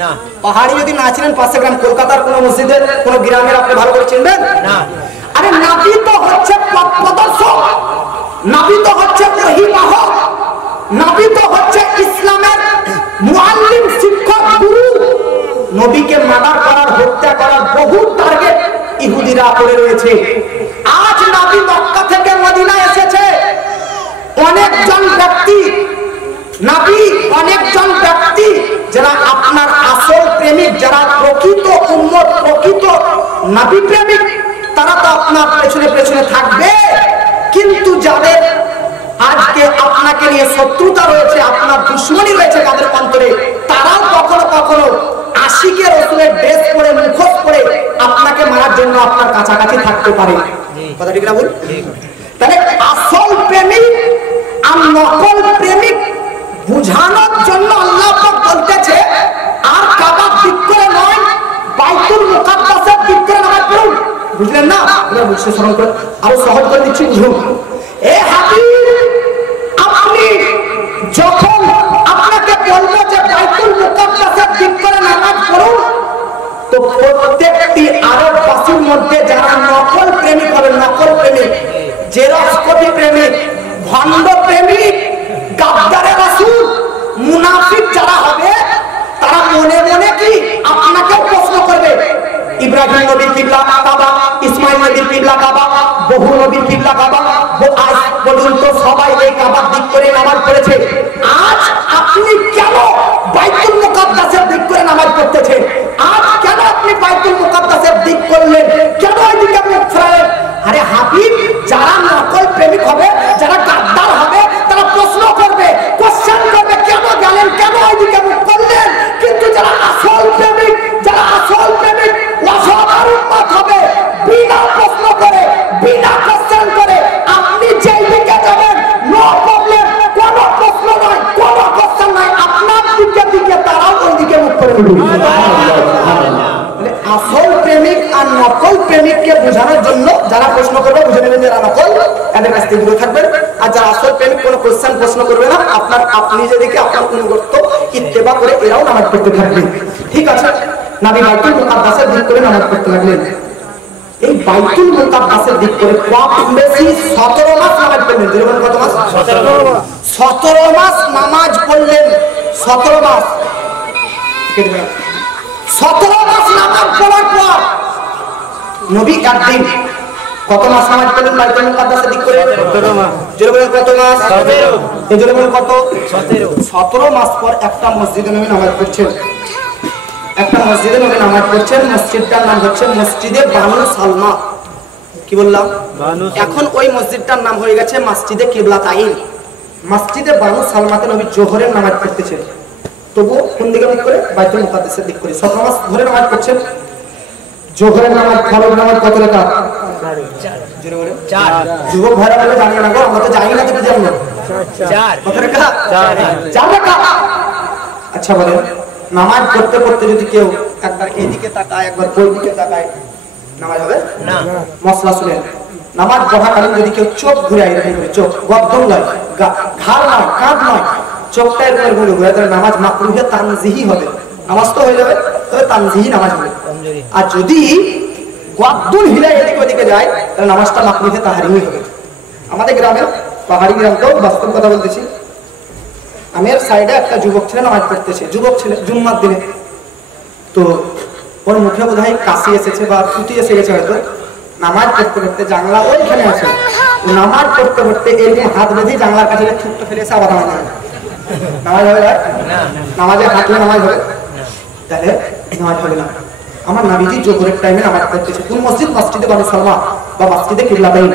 না। পাহাড়ি যদি না ছিলেন, পাশে গ্রাম কলকাতার কোন মসজিদের কোন গ্রামের আপনি ভালো করে চিনবেন না। আরে নবী তো হচ্ছে পথ প্রদর্শক, নবী তো হচ্ছে ওহীবাহক, নবী তো হচ্ছে ইসলামের মুআল্লিম, শিক্ষক, গুরু। নবীকে মার্ডার করার, হত্যা করার বহু টার্গেট ইহুদিরা করে রয়েছে। আজ নবী মক্কা থেকে মদিনা এসেছে, অনেকজন ব্যক্তি, নবী অনেকজন ব্যক্তি যারা আপনার আসল প্রেমিক, যারা প্রকৃত উম্মত, প্রকৃত নবী প্রেমিক, তারা তো আপনার পেছনে পেছনে থাকবে। কিন্তু যাদের আজকে আপনাকে নিয়ে শত্রুতা রয়েছে, আপনার দুশ্মনী রয়েছে তাদের অন্তরে, তারাও কখনো কখনো আশিকের রাসূলের ড্রেস পরে, মুখোশ পরে আপনাকে মারার জন্য আপনার কাছাকাছি থাকতে পারে। কথা ঠিক না বল? তাহলে আসল প্রেমিক আর নকল প্রেমিক বুঝানোর জন্য আল্লাহ পাক বলতেছে আর কাবার দিক করে নয়, বাইতুল মুকাদ্দাসের দিক করে নামাজ পড়ুন। বুঝলেন না? আমরা বুঝতে সরল করে আরো সহজ করে দিচ্ছি, বুঝুন। এ হাবিব, আপনি যখন আপনাকে বলবো যে বাইতুল মুকাদ্দাসের দিক করে নামাজ পড়ুন, তো প্রত্যেকটি আরববাসীর মধ্যে যারা নকল প্রেমিক হবে, নকল প্রেমিক, জেরক্স কপি প্রেমিক, ভণ্ড প্রেমিক, গাদ্দারে রাসূল, মুনাফিক যারা হবে, তারা মনে মনে কি আপনাকেও প্রশ্ন করবে, ইব্রাহিম নবীর কিবলা কাবা, ইসমাইল নবীর কিবলা কাবা, বহু নবীর কিবলা কাবা, আজ পর্যন্ত সবাই এই কাবার দিক করে নামাজ পড়েছে। আজ আপনি কেন বাইতুল মুকাদ্দাসের দিক করে নামাজ পড়তেছেন? আজ কেন আপনি বাইতুল মুকাদ্দাসের দিক করলেন? কেন ওইদিকে মুখ ফেরালেন? আরে হাবিব, যারা নকল প্রেমিক হবে, যারা গাদ্দার হবে, তারা প্রশ্ন করবে, কোশ্চেন করবে, কেন গেলেন, কেন ওইদিকে মুখ করলেন? কিন্তু যারা আসল প্রেমিক, যারা আসল প্রেমিক, ওয়াসাবার উম্মত হবে, বিনা প্রশ্ন করে, বিনা কোশ্চেন করে আপনি যেই দিকে যাবেন, নো প্রবলেম, কোনো প্রশ্ন নয়, কোনো কোশ্চেন নয়, আপনার দিকে তারাও ওইদিকে মুখ করে দেবে। আসল প্রেমিক আর নকল প্রেমিককে বোঝানোর জন্য যারা প্রশ্ন করবে, বুঝে নেবেন যারা নকল, এদের কাছ থেকে দূরে থাকবেন। আর যারা আসল প্রেমিক কোনো কোশ্চেন প্রশ্ন করবে না, আপনি যেদিকে আপনার অনুগত ইত্তেবা করে এরাও নামাজ পড়তে থাকবেন। ঠিক আছে, নবী বাইতুল মুকাদ্দাসের দিক করে নামাজ পড়তে লাগলেন। এই বাইতুল মুকাদ্দাসের দিক করে কম বেশি 17 মাস নামাজ পড়লেন। যেরকম কত মাস? 17 মাস নামাজ পড়লেন। 17 মাস 17 মাস নামাজ পড়ার পর নবী একদিন কত মাস নামাজ পড়লেন বাইতুল মুকাদ্দাসের দিক করে? 17 মাস। যেরকম কত মাস? 17। এই যেরকম কত? 17। 17 মাস পর একটা মসজিদে নবী নামাজ পড়ছেন। একটা মসজিদে নবী নামাজ পড়ছেন, মসজিদটার নাম হচ্ছে মসজিদে বানু সালমা। কি বললাম? এখন ওই মসজিদটার নাম হয়ে গেছে মসজিদে কিবলাতাইন। মসজিদে বানু সালমাতে নবী জোহরের নামাজ পড়তেছেন। তবু কোন দিকে মুখ করে? বাইতুল মুকাদ্দাসের দিক করে। 17 মাস ধরে নামাজ পড়ছেন। জোহরের নামাজ, ফরজ নামাজ কত রাকাত? 4। যুবক ভাইরা বলে জানি না গো, আমরা তো জানি না, তো কি জানবো? 4। কত রাকাত? 4 রাকাত। আচ্ছা বলেন, নামাজ পড়তে পড়তে যদি কেউ একবার এদিকে তাকায়, একবার ওই দিকে তাকায়, নামাজ হবে না? মশলা শুনেন, নামাজ পড়াকালীন যদি কেউ চোখ ঘুরে এরকম করে, চোখ গর্দন নয়, ঘাড় নয়, কাঁধ নয়, চোখটা এরকম ঘুরে, তাহলে নামাজ মাকরুহে তানজিহি হবে। নামাজ তো হয়ে যাবে, তবে তানজিহি নামাজ হবে। আর যদি গর্দন হিলা এদিকে ওদিকে যায়, তাহলে নামাজটা মাকরুহে তাহরিমি হবে। আমাদের গ্রামে, পাহাড়ি গ্রাম, তো বাস্তব কথা বলতেছি, আমার সাইডে একটা যুবক ছেলে নামাজ পড়তেছে। যুবক ছেলে, জুম্মার দিনে। তো ওর মুখে বোধহয় কাশি এসেছে বা ছুটি এসে গেছে হয়তো, নামাজ পড়তে পড়তে জানলা ওইখানে আছে, নামাজ পড়তে পড়তে এরকম হাত বেঁধে জানলার কাছে ছুটতে ফেলে এসে আবার নামাজ নামাজ হবে না, নামাজে হাঁটলে নামাজ হবে, তাহলে নামাজ হবে না। আমার নবীজি জোহরের টাইমে নামাজ পড়তেছে কোন মসজিদ, মসজিদে বানু সালমা বা মসজিদে কিবলাতাইন,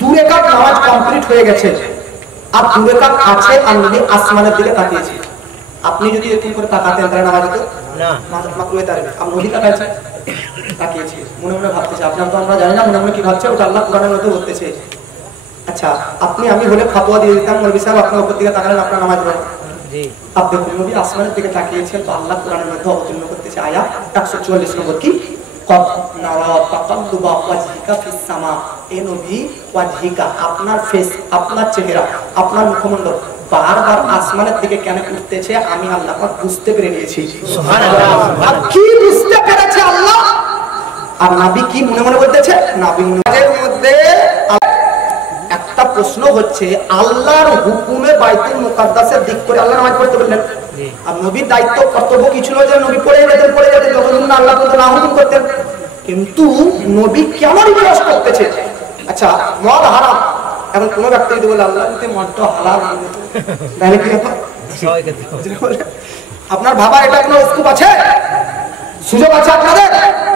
2 রাকাত নামাজ কমপ্লিট হয়ে গেছে আর 2 রাকাত আছে আর নবী আসমানের দিকে তাকিয়েছে। আপনি যদি এরকম করে তাকাতেন তাহলে নামাজ হতো না, মাকরুহে তাহরিম। আপনি নবী তাকিয়েছে মনে মনে ভাবতেছে, আপনার তো আমরা জানি না মনে মনে কি ভাবছে, ওটা আল্লাহ কোরআনের মধ্যে বলতেছে। আচ্ছা আপনি আমি হলে ফতোয়া দিয়ে দিতাম মৌলভী সাহেব আপনার উপর দিকে তাকালেন আপনার নামাজ হবে, আপনি নবী আসমানের দিকে তাকিয়েছেন তো আল্লাহ কোরআনের মধ্যে অবতীর্ণ করতেছে আয়াত 144 নম্বর কি কদ নারা তাকাল্লুবা ওয়াজহিকা ফিস সামা, এ নবী ওয়াজহিকা আপনার ফেস, আপনার চেহারা, আপনার মুখমণ্ডল বারবার আসমানের দিকে কেন উঠতেছে আমি আল্লাহ পাক বুঝতে পেরে নিয়েছি। সুবহানাল্লাহ। কি বুঝতে পেরেছে আল্লাহ? আর নবী কি মনে মনে বলতেছে? নবী মনের মধ্যে একটা প্রশ্ন হচ্ছে, আল্লাহর হুকুমে বাইতুল মুকাদ্দাসের দিক করে আল্লাহ নামাজ পড়তে বললেন, আর নবীর দায়িত্ব কর্তব্য কি ছিল যে নবী পড়ে যেতেন যতদিন না আল্লাহ পর্যন্ত না হুকুম করতেন, কিন্তু নবী কেন রিকোয়েস্ট করতেছে? আচ্ছা মদ হারাম, এখন কোন ব্যক্তি যদি বলে আল্লাহ যদি মদটা হালাল তাহলে কি হবে? আপনার ভাবা এটা কোনো স্কোপ আছে, সুযোগ আছে আপনাদের?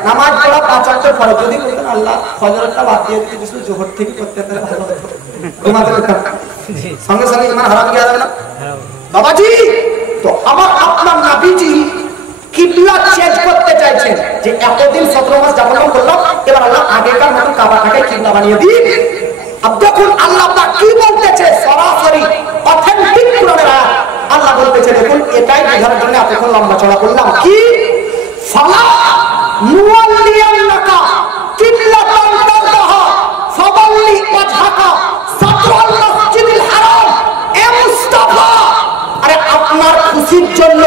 নামাজ পড়া 5 ওয়াক্ত ফরজ, যদি বলতেন আল্লাহ ফজরটা বাদ দিয়ে দিতে কিছু জোহর থেকে করতে তাহলে ভালো হতো, ঘুমাতে পারতাম, সঙ্গে সঙ্গে ইমান হারাম গিয়ে যাবে না বাবাজি? তো আমার আপনার নবীজি কিবলা চেঞ্জ করতে চাইছেন যে এতদিন 17 মাস জাপান করলাম, এবার আল্লাহ আগেকার মতো কাবাটাকে কিবলা বানিয়ে দিন। আর দেখুন আল্লাহ পাক কি বলতেছে, সরাসরি অথেন্টিক কোরআনের আয়াত আল্লাহ বলতেছে, দেখুন এটাই বোঝার জন্য এতক্ষণ লম্বা চড়া করলাম কি, ফালা নুওয়াল্লিয়ান্নাকা কিবলাতান তারদাহা ফাওয়াল্লি ওয়াজহাকা সাতরাল মাসজিদিল হারাম। এ মুস্তাফা, আরে আপনার খুশির জন্য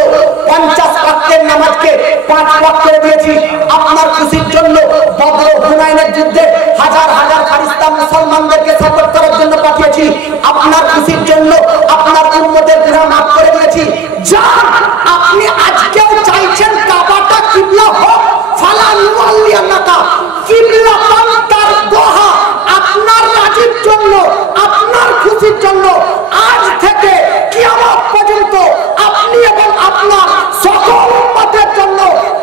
50 ওয়াক্তের নামাজকে 5 ওয়াক্ত করে দিয়েছি, আপনার খুশির জন্য বদর হুনাইনের যুদ্ধে হাজার হাজার ফেরেশতা মুসলমানদেরকে সাপোর্ট করার জন্য পাঠিয়েছি, আপনার খুশির জন্য আপনার উম্মতের গুনাহ মাফ করে দিয়েছি। যান আপনি আজকেও চাইছেন কাবাটা কিবলা হোক, ফালা নুওয়াল্লিয়ান্নাকা কিবলাতান তারদাহা, আপনার রাজির জন্য আপনার খুশির জন্য আজ থেকে কিয়ামত পর্যন্ত আপনি এবং আপনার সকল উম্মতের জন্য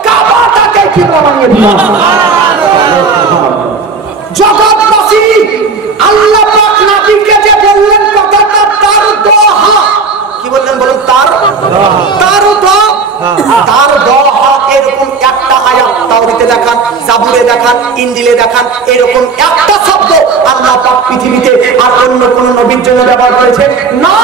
কাবাটাকে কিবলা বানিয়ে দিন। জগৎবাসী আল্লাহ পাক নবীকে যে বললেন কথাটা তারদাহা, কি বললেন বলুন? তারদাহা এরকম একটা আয়াত তাওরাতে দেখান, জাবুরে দেখান, ইনজিলে দেখান, এরকম একটা শব্দ আল্লাহ পাক পৃথিবীতে আর অন্য কোন নবীর জন্য ব্যবহার করেছে না।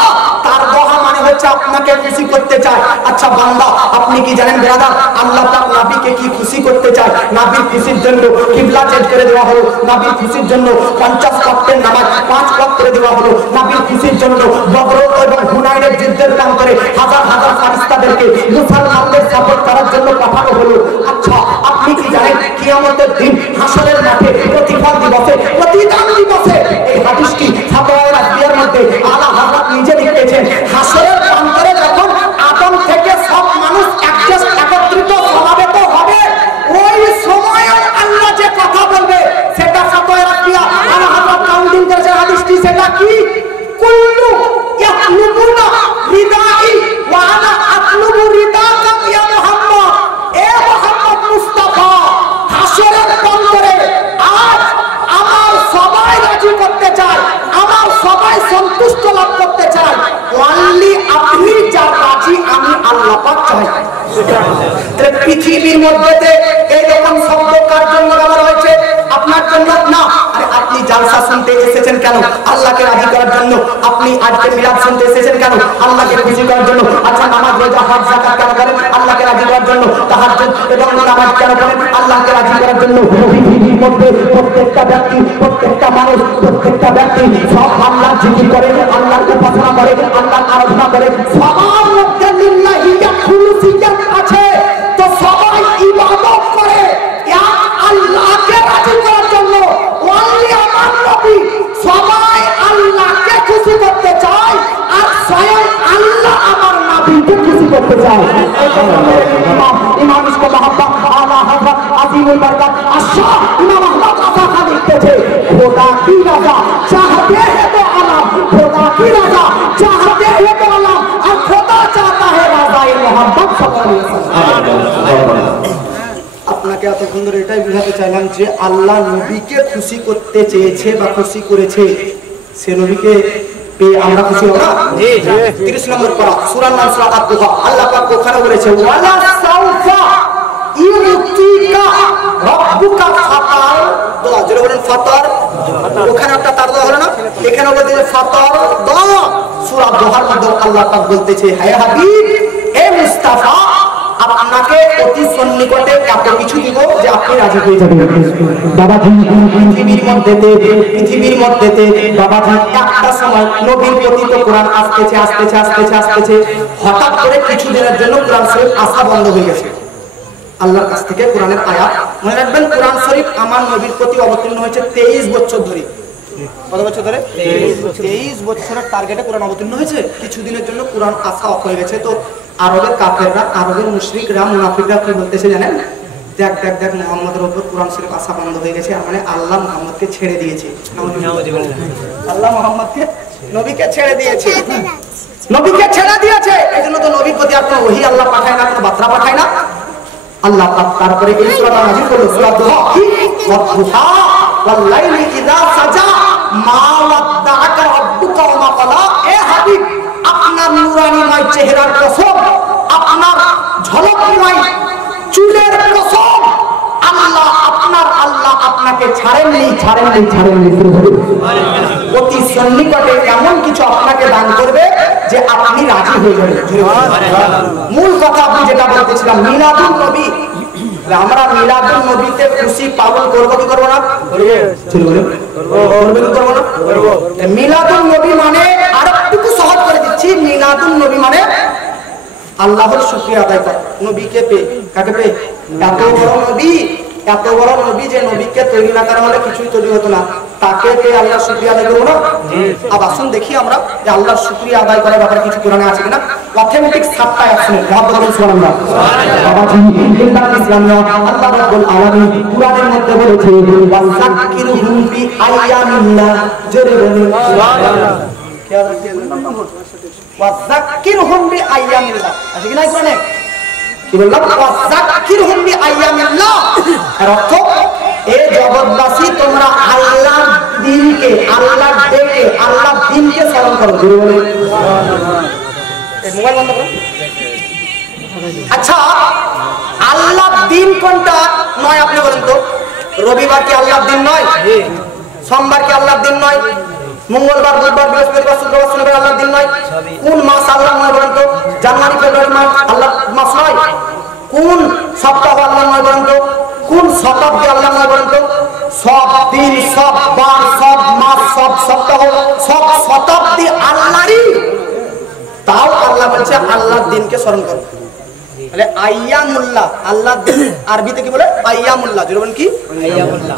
তারদাহা মানে হচ্ছে আপনাকে খুশি করতে চায়। আচ্ছা বান্দা আপনি কি জানেন ব্রাদার, আল্লাহ পাক নবীকে কি খুশি করতে চায়? নবীর খুশির জন্য কিবলা চেঞ্জ করে দেওয়া হলো, নবীর খুশির জন্য 50 ওয়াক্তের নামাজ 5 ওয়াক্ত করে দেওয়া হলো, নবীর খুশির জন্য বদর এবং হুনাইনের যুদ্ধের প্রান্তরে হাজার হাজার ফেরেশতাদেরকে মুসলমানদের সাপোর্ট করার জন্য পাঠানো হলো। আচ্ছা আপনি কি জানেন কিয়ামতের দিন হাসরের মাঠে প্রতিফল দিবসে, প্রতিদান দিবসে, এই হাদিসটি ফাতোয়ায়ে রাদিয়ার মধ্যে আলা হযরত নিজে লিখেছেন, হাসরের প্রান্তরে যখন আদম থেকে সব মানুষ একত্রিত সমাবেত হবে, ওই সময় আল্লাহ যে কথা বলবে সেটা ফাতোয়ায়ে রাদিয়া আলা হযরত কাউন্টিং করেছেন হাদিসটি, সেটা কি? কুল্লু ইয়াতলুবুনা রিদাই ওয়া আনা আতলুবু রিদাকা ইয়া মুহাম্মদ। এ মুহাম্মদ মুস্তাফা, হাসরের প্রান্তরে আজ আমার সবাই রাজি করতে চায়, আমার সবাই সন্তুষ্ট লাভ করতে চায়, ওয়ানলি আপনি যা রাজি আমি আল্লাহ পাক চাই। পৃথিবীর মধ্যে এইরকম শব্দ কার জন্য ব্যবহার হয়েছে? আপনার জন্য না। আরে আপনি জালসা শুনতে এসেছেন কেন? আল্লাহকে রাজি করার জন্য। আপনি আজকে মিলাদ শুনতে এসেছেন কেন? আল্লাহকে খুশি করার জন্য। আচ্ছা নামাজ রোজা হজ যাকাত কেন করেন? আল্লাহকে রাজি করার জন্য। তাহাজ্জুদ এবং নামাজ কেন করেন? আল্লাহকে রাজি করার জন্য। পৃথিবীর মধ্যে প্রত্যেকটা ব্যক্তি, প্রত্যেকটা মানুষ, প্রত্যেকটা ব্যক্তি সব আল্লাহর জিকির করে, আল্লাহর উপাসনা করে, আল্লাহর আরাধনা করে। সবার মধ্যে লিল্লাহিয়া খুলুসিয়াত আছে, তো সবাই ইবাদত করে এক আল্লাহকে রাজি করার জন্য। ওয়ালি আমার নবী সবাই আল্লাহকে খুশি করতে চায় আর স্বয়ং আল্লাহ আমার নবীকে খুশি করতে চায়। ইমাম ইসকো মোহাম্মদ আলা रजा चाहते हैं तो आलम खुदा की रजा चाहते हैं तो आलम और खुदा चाहता है रज़ाए मोहम्मद सल्लल्लाहु अलैहि वसल्लम। আপনাকে এতক্ষণ ধরে এটাই বোঝাতে চাইলাম যে আল্লাহ নবীকে খুশি করতে চেয়েছে বা খুশি করেছে, সে নবীকে পেয়ে আমরা খুশি হব না? 30 নম্বর পারা সূরা নাম সূরা আত-তাহা আল্লাহ পাক ওখানে বলেছে ওয়ালা সাউফা ইউতিকা রাব্বুকা ফাতার, দোয়া জোরে বলেন ফাতার, ওখানে একটা তার দেওয়া হলো না, এখানে বলতে ফাতার দোয়া সূরা দোহার মধ্যে আল্লাহ পাক বলতেছে হে হাবিব এ মুস্তাফা আপনাকে অতি সন্নিকটে এত কিছু দিব যে আপনি রাজি হয়ে যাবেন। বাবা পৃথিবীর মধ্যেতে বাবা একটা সময় নবীর প্রতি তো কোরআন আসতেছে হঠাৎ করে কিছু দিনের জন্য কোরআন শরীফ আসা বন্ধ হয়ে গেছে আল্লাহর কাছ থেকে কোরআনের আয়াত। মনে রাখবেন কোরআন শরীফ আমার নবীর প্রতি অবতীর্ণ হয়েছে 23 বছর ধরে। কত বছর ধরে? 23 বছরের টার্গেটে কোরআন অবতীর্ণ হয়েছে। কিছুদিনের জন্য কোরআন আসা অফ হয়ে গেছে। তো আরবের কাফেররা, আরবের মুশরিকরা, মুনাফিকরা কি বলতেছে জানেন? দেখ মুহাম্মদের উপর কোরআন শরীফ আসা বন্ধ হয়ে গেছে, মানে আল্লাহ মুহাম্মদকে ছেড়ে দিয়েছে। আল্লাহ মুহাম্মদকে নবীকে ছেড়ে দিয়েছে, নবীকে ছেড়ে দিয়েছে। এজন্য তো নবীর প্রতি আর কোনো ওহী আল্লাহ পাঠায় না, কোনো বার্তা পাঠায় না আল্লাহ পাক। তারপরে এই সূরাটা নাযিল করলো সূরা দুহা ওয়াদ-দুহা ওয়াল-লাইলি ইযা সাজা মা ওয়াদ্দাআকা রাব্বুকা ওয়া মা ক্বালা। এ হাবিব আপনার নূরানীময় চেহারার কসম, আপনার ঝলকময় চুলের কসম, আল্লাহ আপনাকে ছাড়েননি। অতি সন্নিকটে এমন কিছু আপনাকে দান করবে যে আপনি রাজি হয়ে যাবেন। মূল কথা আপনি যেটা বলতেছিলাম মিলাদুন নবী, আমরা মিলাদুন নবীতে খুশি পালন করব কি করব না? মিলাদুন নবী মানে আরেকটু সহজ করে দিচ্ছি, মিলাদুন নবী মানে আল্লাহর শুকরিয়া আদায় করা। নবীকে পেয়ে, কাকে পেয়ে? এত বড় নবী যে নবীকে তৈরি না করা হলে কিছুই তৈরি হতো না, তাকে পেয়ে আল্লাহর শুকরিয়া আদায় করবো না? আবার আসুন দেখি আমরা যে আল্লাহর শুকরিয়া আদায় করার ব্যাপারে কিছু কোরআনে আছে কিনা। অথেন্টিক 7টা অ্যাকশন মহব্বত সুবহানাল্লাহ। বাবা ইসলামিয়া আল্লাহ রাব্বুল আলামিন কোরআনের মধ্যে বলেছে ওয়াযাক্কিরহুম বি আইয়ামিল্লাহ, জোরে বলুন সুবহানাল্লাহ। ওয়াযাক্কিরহুম বি আইয়ামিল্লাহ আছে কিনা কোরআনে? কি বললাম? ওয়াযাক্কিরহুম বি আইয়ামিল্লাহ, এর অর্থ এই জগৎবাসী তোমরা আল্লাহর দিনকে, আল্লাহর ডেকে, আল্লাহর দিনকে স্মরণ করো। জোরে বলুন সুবহানাল্লাহ। এই মোবাইল বন্ধ করো। আচ্ছা আল্লাহর দিন কোনটা নয় আপনি বলেন তো? রবিবার কি আল্লাহর দিন নয়? সোমবার কি আল্লাহর দিন নয়? মঙ্গলবার, বুধবার, বৃহস্পতিবার, শুক্রবার, শনিবার আল্লাহর দিন নয়? কোন মাস আল্লাহর নয় বলেন তো? জানুয়ারি, ফেব্রুয়ারি মাস আল্লাহর মাস নয়? কোন সপ্তাহ আল্লাহর নয় বলেন তো? কোন শতাব্দী আল্লাহর নয় বলেন তো? সব দিন, সব বার, সব মাস, সব সপ্তাহ, সব শতাব্দী আল্লাহরই। তাও আল্লাহ বলছে আল্লাহর দিনকে স্মরণ করো। তাহলে আইয়ামুল্লাহ, আল্লাহর দিন আরবিতে কি বলে? আইয়ামুল্লাহ। জোরে বলেন কি?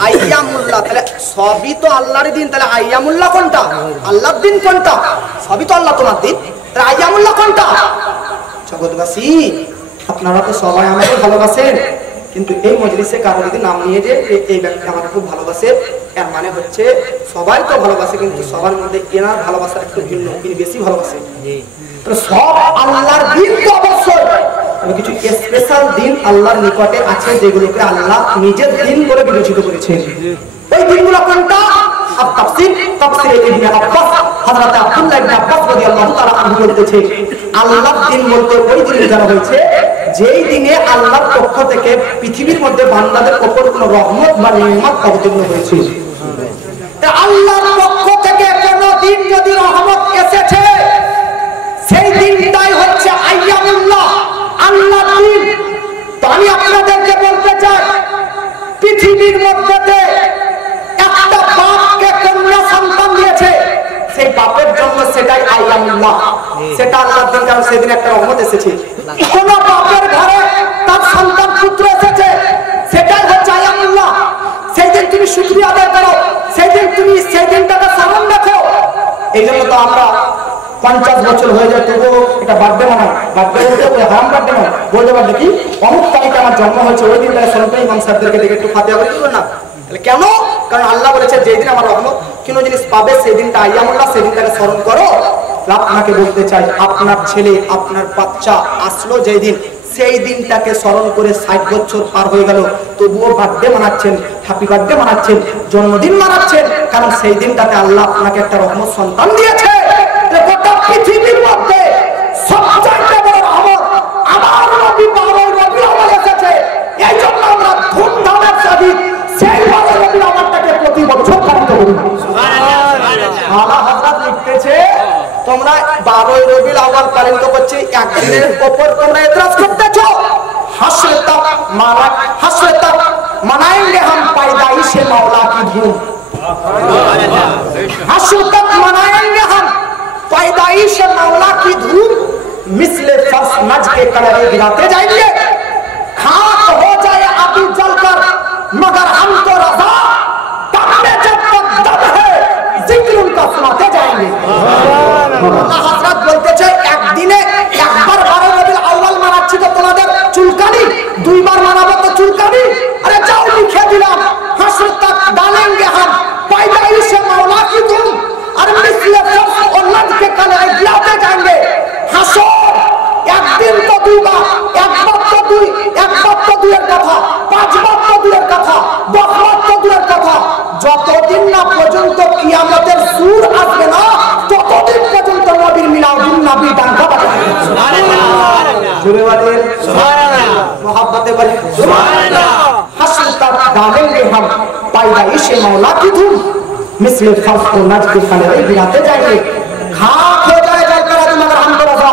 আইয়ামুল্লাহ। তাহলে সবই তো আল্লাহরই দিন, তাহলে আইয়ামুল্লাহ কোনটা? আল্লাহর দিন কোনটা? সবই তো আল্লাহ তোমার দিন, তাহলে আইয়ামুল্লাহ কোনটা? জগৎবাসী আপনারা তো সবাই আমাকে ভালোবাসেন, কিন্তু এই মজলিসে কারো যদি নাম নিয়ে যে এই ব্যক্তি আমাকে খুব ভালোবাসে, এর মানে হচ্ছে সবাই তো ভালোবাসে, কিন্তু সবার মধ্যে এনার ভালোবাসা একটু ভিন্ন, তিনি বেশি ভালোবাসে। সব আল্লাহর দিন তো অবশ্যই, তবে কিছু স্পেশাল দিন আল্লাহর নিকটে আছে যেগুলোকে আল্লাহ নিজের দিন বলে বিবেচিত করেছেন। ওই দিনগুলো কোনটা? তাফসীরে ইবনে আব্বাস, হযরত আব্দুল্লাহ ইবনে আব্বাস রাদিয়াল্লাহু তাআলা আনহু বলতেছে আল্লাহর দিন বলতে ওই দিন বোঝানো হয়েছে যেই দিনে আল্লাহর পক্ষ থেকে পৃথিবীর মধ্যে বান্দাদের উপর কোনো রহমত বা নিয়ামত অবতীর্ণ হয়েছে। আল্লাহর পক্ষ থেকে কোনো দিন যদি রহমত এসেছে সেই দিনটাই হচ্ছে আইয়ামুল্লাহ, আল্লাহর দিন। তো আমি আপনাদেরকে বলতে চাই পৃথিবীর মধ্যে একটা বাপকে কন্যা সন্তান দিয়েছে, সেই বাপের জন্য সেটাই আইয়ামুল্লাহ, সেটা আল্লাহর দিন, কারণ সেদিন একটা রহমত এসেছে। কোন বাপের ঘরে তার সন্তান পুত্র এসেছে, সেটাই হচ্ছে আইয়ামুল্লাহ। সেই দিন তুমি শুকরিয়া আদায় করো, সেই দিন তুমি সেই দিনটাকে স্মরণ রাখো। এই জন্য তো আমরা 50 বছর হয়ে যায় তবুও এটা বার্থডে মানায়, বার্থডে বলতে ওই হারাম বার্থডে নয়, বলতে পারবে কি অমুক তারিখে আমার জন্ম হয়েছে, ওই দিনটা স্মরণ করে ইমাম সাহেবদেরকে দেখে একটু ফাতিহা করে দিল না। তাহলে কেন? কারণ আল্লাহ বলেছে যেদিন আমার রহমত কোনো জিনিস পাবে সেই দিনটা আইয়ামুল্লাহ, সেই দিনটাকে স্মরণ করো। আপনাকে বলতে চাই, আপনার ছেলে আপনার বাচ্চা আসলো যেই দিন, সেই দিনটাকে স্মরণ করে 60 বছর পার হয়ে গেল, তবুও বার্থডে মানাচ্ছেন, হ্যাপি বার্থডে মানাচ্ছেন, জন্মদিন মানাচ্ছেন, কারণ সেই দিনটাতে আল্লাহ আপনাকে একটা রহমত সন্তান দিয়েছে। গোটা পৃথিবীর মধ্যে সবচাইতে বড় রহমত আমার নবী 12 রবিউল আউয়াল এসেছে। এই জন্য আমরা ধুমধামের সহিত সেই 12 রবিউল আউয়ালটাকে প্রতি বছর পালিত করি। আলা হযরত লিখতেছে তোমরা 12 রবিউল আউয়াল পালিত করছি, একদিনের উপর তোমরা এতরাজ করতেছো। হাসরে তক मनाएंगे हम पैदाइश मौला की धूम, हश्र तक मनाएंगे हम पैदाइश मौला की धूम, मिसले फर्श नज के कलरे गिराते जाएंगे, खाक हो जाए अभी जलकर मगर हम तो रज़ा, तब में जब तक दम है जिक्र उनका सुनाते जाएंगे। আল্লাহ হযরত বলতেছে একদিনে একবার 12 রবিউল আউয়াল মানাচ্ছি তো তোমাদের চুলকানি, দুইবার মানাবো তো চুলকানি। अरे जाओ लिखे दिलाम हश्र तक डालेंगे हम पैदाइश मौला की धूम, अरे मिसले फर्श और नज के कलरे गिराते जाएंगे। हशर एक दिन तो दूंगा, एक बात तो दुई, एक बात तो दूर कथा, 5 बात तो दूर कथा, 10 बात तो दूर कथा, যতদিন না পর্যন্ত কিয়ামতের সুর আসবে না ততদিন পর্যন্ত নবীর মিলাদুন নবী ডাঙ্গা বাজাবে। সুবহানাল্লাহ, জোরে বলেন সুবহানাল্লাহ, मोहब्बते বলেন সুবহানাল্লাহ। हश्र तक डालेंगे हम पैदाइश मौला की धूम, मिसले फर्श को नज के कलरे गिराते जाएंगे, खाक हो जाए जलकर अभी मगर हम तो रज़ा,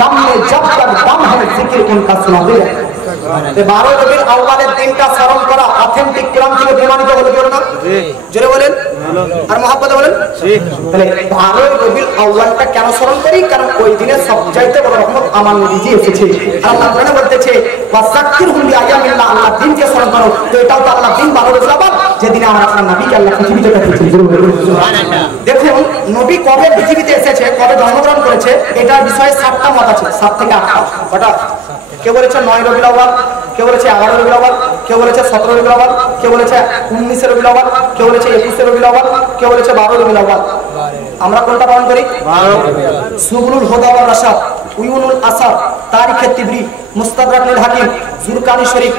दम में जब तक दम है जिक्र उनका सुनाते हैं। 12 রবিউল আউয়ালের দিনটা স্মরণ করা অথেন্টিক কোরআন থেকে প্রমাণিত হলো কি না? জোরে বলেন আর মোহাব্বতে বলেন। তাহলে 12 রবিউল আউয়ালটা কেন স্মরণ করি? কারণ ওই দিনে সবচাইতে বড় রহমত আমার নবীজি এসেছে। আর আল্লাহ কোরআনে বলতেছে ওয়াসাক্কিরহুম বিআয়ামিল্লাহ, আল্লাহ দিনকে স্মরণ করো। তো এটাও তো আল্লাহ দিন 12 রবিউল আউয়াল, যেদিন আমার আপনার নবীকে আল্লাহ পৃথিবীতে পাঠিয়েছেন। সুবহানাল্লাহ। দেখুন নবী কবে পৃথিবীতে এসেছে, কবে জন্মগ্রহণ করেছে, এটার বিষয়ে 7টা মত আছে, 7 থেকে 8টা। কটা? কেউ বলেছে 9 রবিউল আউয়াল, কেউ বলেছে 11 রবিউল আউয়াল, কেউ বলেছে 17 রবিউল আউয়াল, কেউ বলেছে 19 রবিউল আউয়াল, কেউ বলেছে 21 রবিউল আউয়াল, কেউ বলেছে 12 রবিউল আউয়াল। আমরা কোনটা পালন করি? 12 রবিউল আউয়াল। সুবুলুল হুদা ওয়ার রাশাদ, উয়ুনুল আসার, তারিখে তিবরি, মুস্তাদরাকুল হাকিম, জুরকানি শরীফ,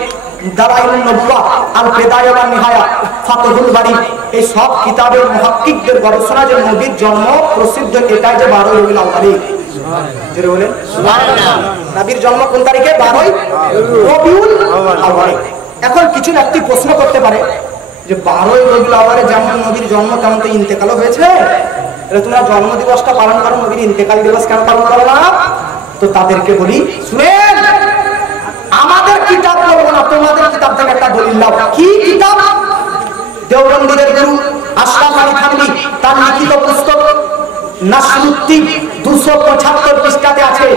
দালাইলুন নবুওয়া, আল বিদায়া ওয়ান নিহায়া, ফাতহুল বারী, এই সব কিতাবের মুহাক্কিকদের গবেষণা যে নবীর জন্ম প্রসিদ্ধ এটাই যে 12 রবিউল আউয়াল। জোরে বলেন সুবহানাল্লাহ। নবীর জন্ম কোন তারিখে? 12 রবিউল আউয়াল। এখন কিছু ব্যক্তি প্রশ্ন করতে পারে যে 12 রবিউল আউয়ালে যেমন নবীর জন্ম তেমন তো ইন্তেকালও হয়েছে, তাহলে তোমরা জন্ম দিবসটা পালন করো, নবীর ইন্তেকাল দিবস কেন পালন করো না? তো তাদেরকে বলি শুনেন, আমাদের কিতাব বলবো না, তোমাদের কিতাব থেকে একটা দলিল দাও। কি কিতাব? দেওবন্দিদের গুরু আশরাফ আলী থানভী তার লিখিত পুস্তক নাসরুদ্দিন 275 পৃষ্ঠাতে আছে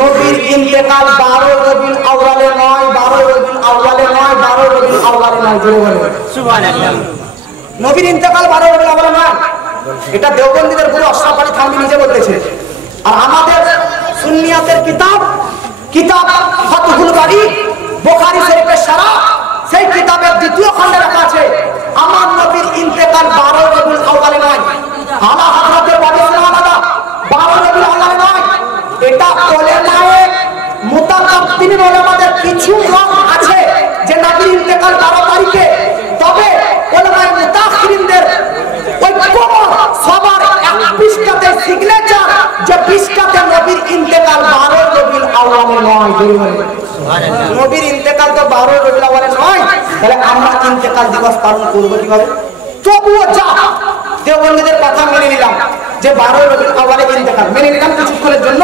নবীর ইন্তেকাল 12 রবিউল আউয়ালে নয়, 12 রবিউল আউয়ালে নয়, 12 রবিউল আউয়ালে নয়। জোরে বলেন সুবহানাল্লাহ। নবীর ইন্তেকাল 12 রবিউল আউয়ালে নয়, এটা দেওবন্দিদের গুরু আশরাফ আলী থানভী নিজে বলতেছে। আর আমাদের সুন্নিয়াতের কিতাব ফাতহুল বারী, বুখারী শরীফের শারা, সেই কিতাবের 2য় খণ্ডে লেখা আছে আমার নবীর ইন্তেকাল 12 রবিউল আউয়ালে নয়। আলা হযরতের বর্ণনা আলাদা, 12 রবিউল আউয়ালে নয়। এটা উলামায়ে মুতাকাব্বিরিন উলামাদের কিছু মত আছে যে নবীর ইন্তেকাল 12 তারিখে, তবে উলামায়ে মুতাআখিরিনদের ঐক্যমত সবার এক পৃষ্ঠাতে সিগনেচার যে পৃষ্ঠাতে নবীর ইন্তেকাল 12 রবিউল আউয়ালে নয়। সুবহানাল্লাহ। নবীর ইন্তেকাল তো 12 রবিউল আউয়ালে নয়, তাহলে আমরা ইন্তেকাল দিবস পালন করব কিভাবে? তবুও যা দেওবন্দিদের কথা মেনে নিলাম যে 12 রবিউল আউয়ালে ইন্তেকাল, মেনে নিলাম কিছুক্ষণের জন্য,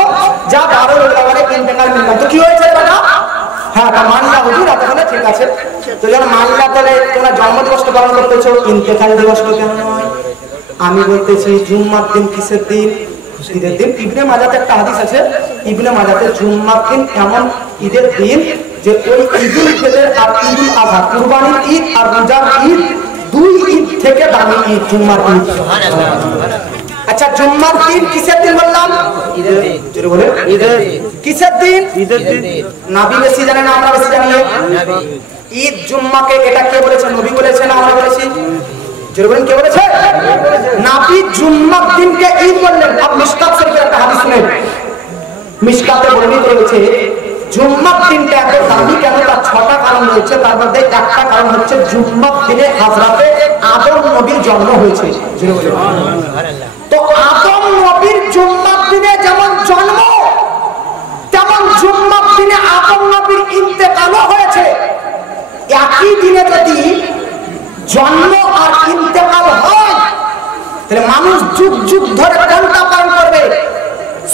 যা 12 রবিউল আউয়ালে ইন্তেকাল নিলাম, তো কি হয়েছে দাদা? হ্যাঁ তা মানলা হুজুর, এতক্ষণে ঠিক আছে। তো যখন মানলা, তাহলে তোমরা জন্মদিবসটা পালন করতেছো, ইন্তেকাল দিবসটা কেন নয়? আমি বলতেছি জুম্মার দিন কিসের দিন? ঈদের দিন। ইবনে মাজাতে একটা হাদিস আছে, ইবনে মাজাতে জুম্মার দিন এমন ঈদের দিন যে ওই ঈদুল ফিতর আর ঈদুল আযহা, কুরবানির ঈদ আর রোজার ঈদ, দুই ঈদ থেকে দামি ঈদ জুম্মার ঈদ। সুবহানাল্লাহ। আচ্ছা জুম্মার দিন কিসের দিন বললাম? ঈদের দিন। জোরে বলে ঈদের দিন। কিসের দিন? ঈদের দিন। নবী বেশি জানেন না আমরা বেশি জানি? নবী। ঈদ জুম্মাকে এটা কে বলেছে? নবী বলেছেন না আমরা বলেছি? যেরকম কে বলেছে? নবী জুম্মার দিনকে ঈদ বললেন। আপ মিশকাত শরীফের একটা হাদিস শুনেন। মিশকাতে বর্ণিত রয়েছে জুম্মার দিনটা এত দামি কেন, তার 6টা কারণ রয়েছে। তার মধ্যে একটা কারণ হচ্ছে জুম্মার দিনে হযরতে আদম নবীর জন্ম হয়েছে। তো আদম নবীর জুম্মার দিনে যেমন জন্ম, তেমন জুম্মার দিনে আদম নবীর ইন্তেকালও হয়েছে। একই দিনে যদি জন্ম আর ইন্তেকাল হয়, তাহলে মানুষ যুগ যুগ ধরে কোনটা পালন করবে?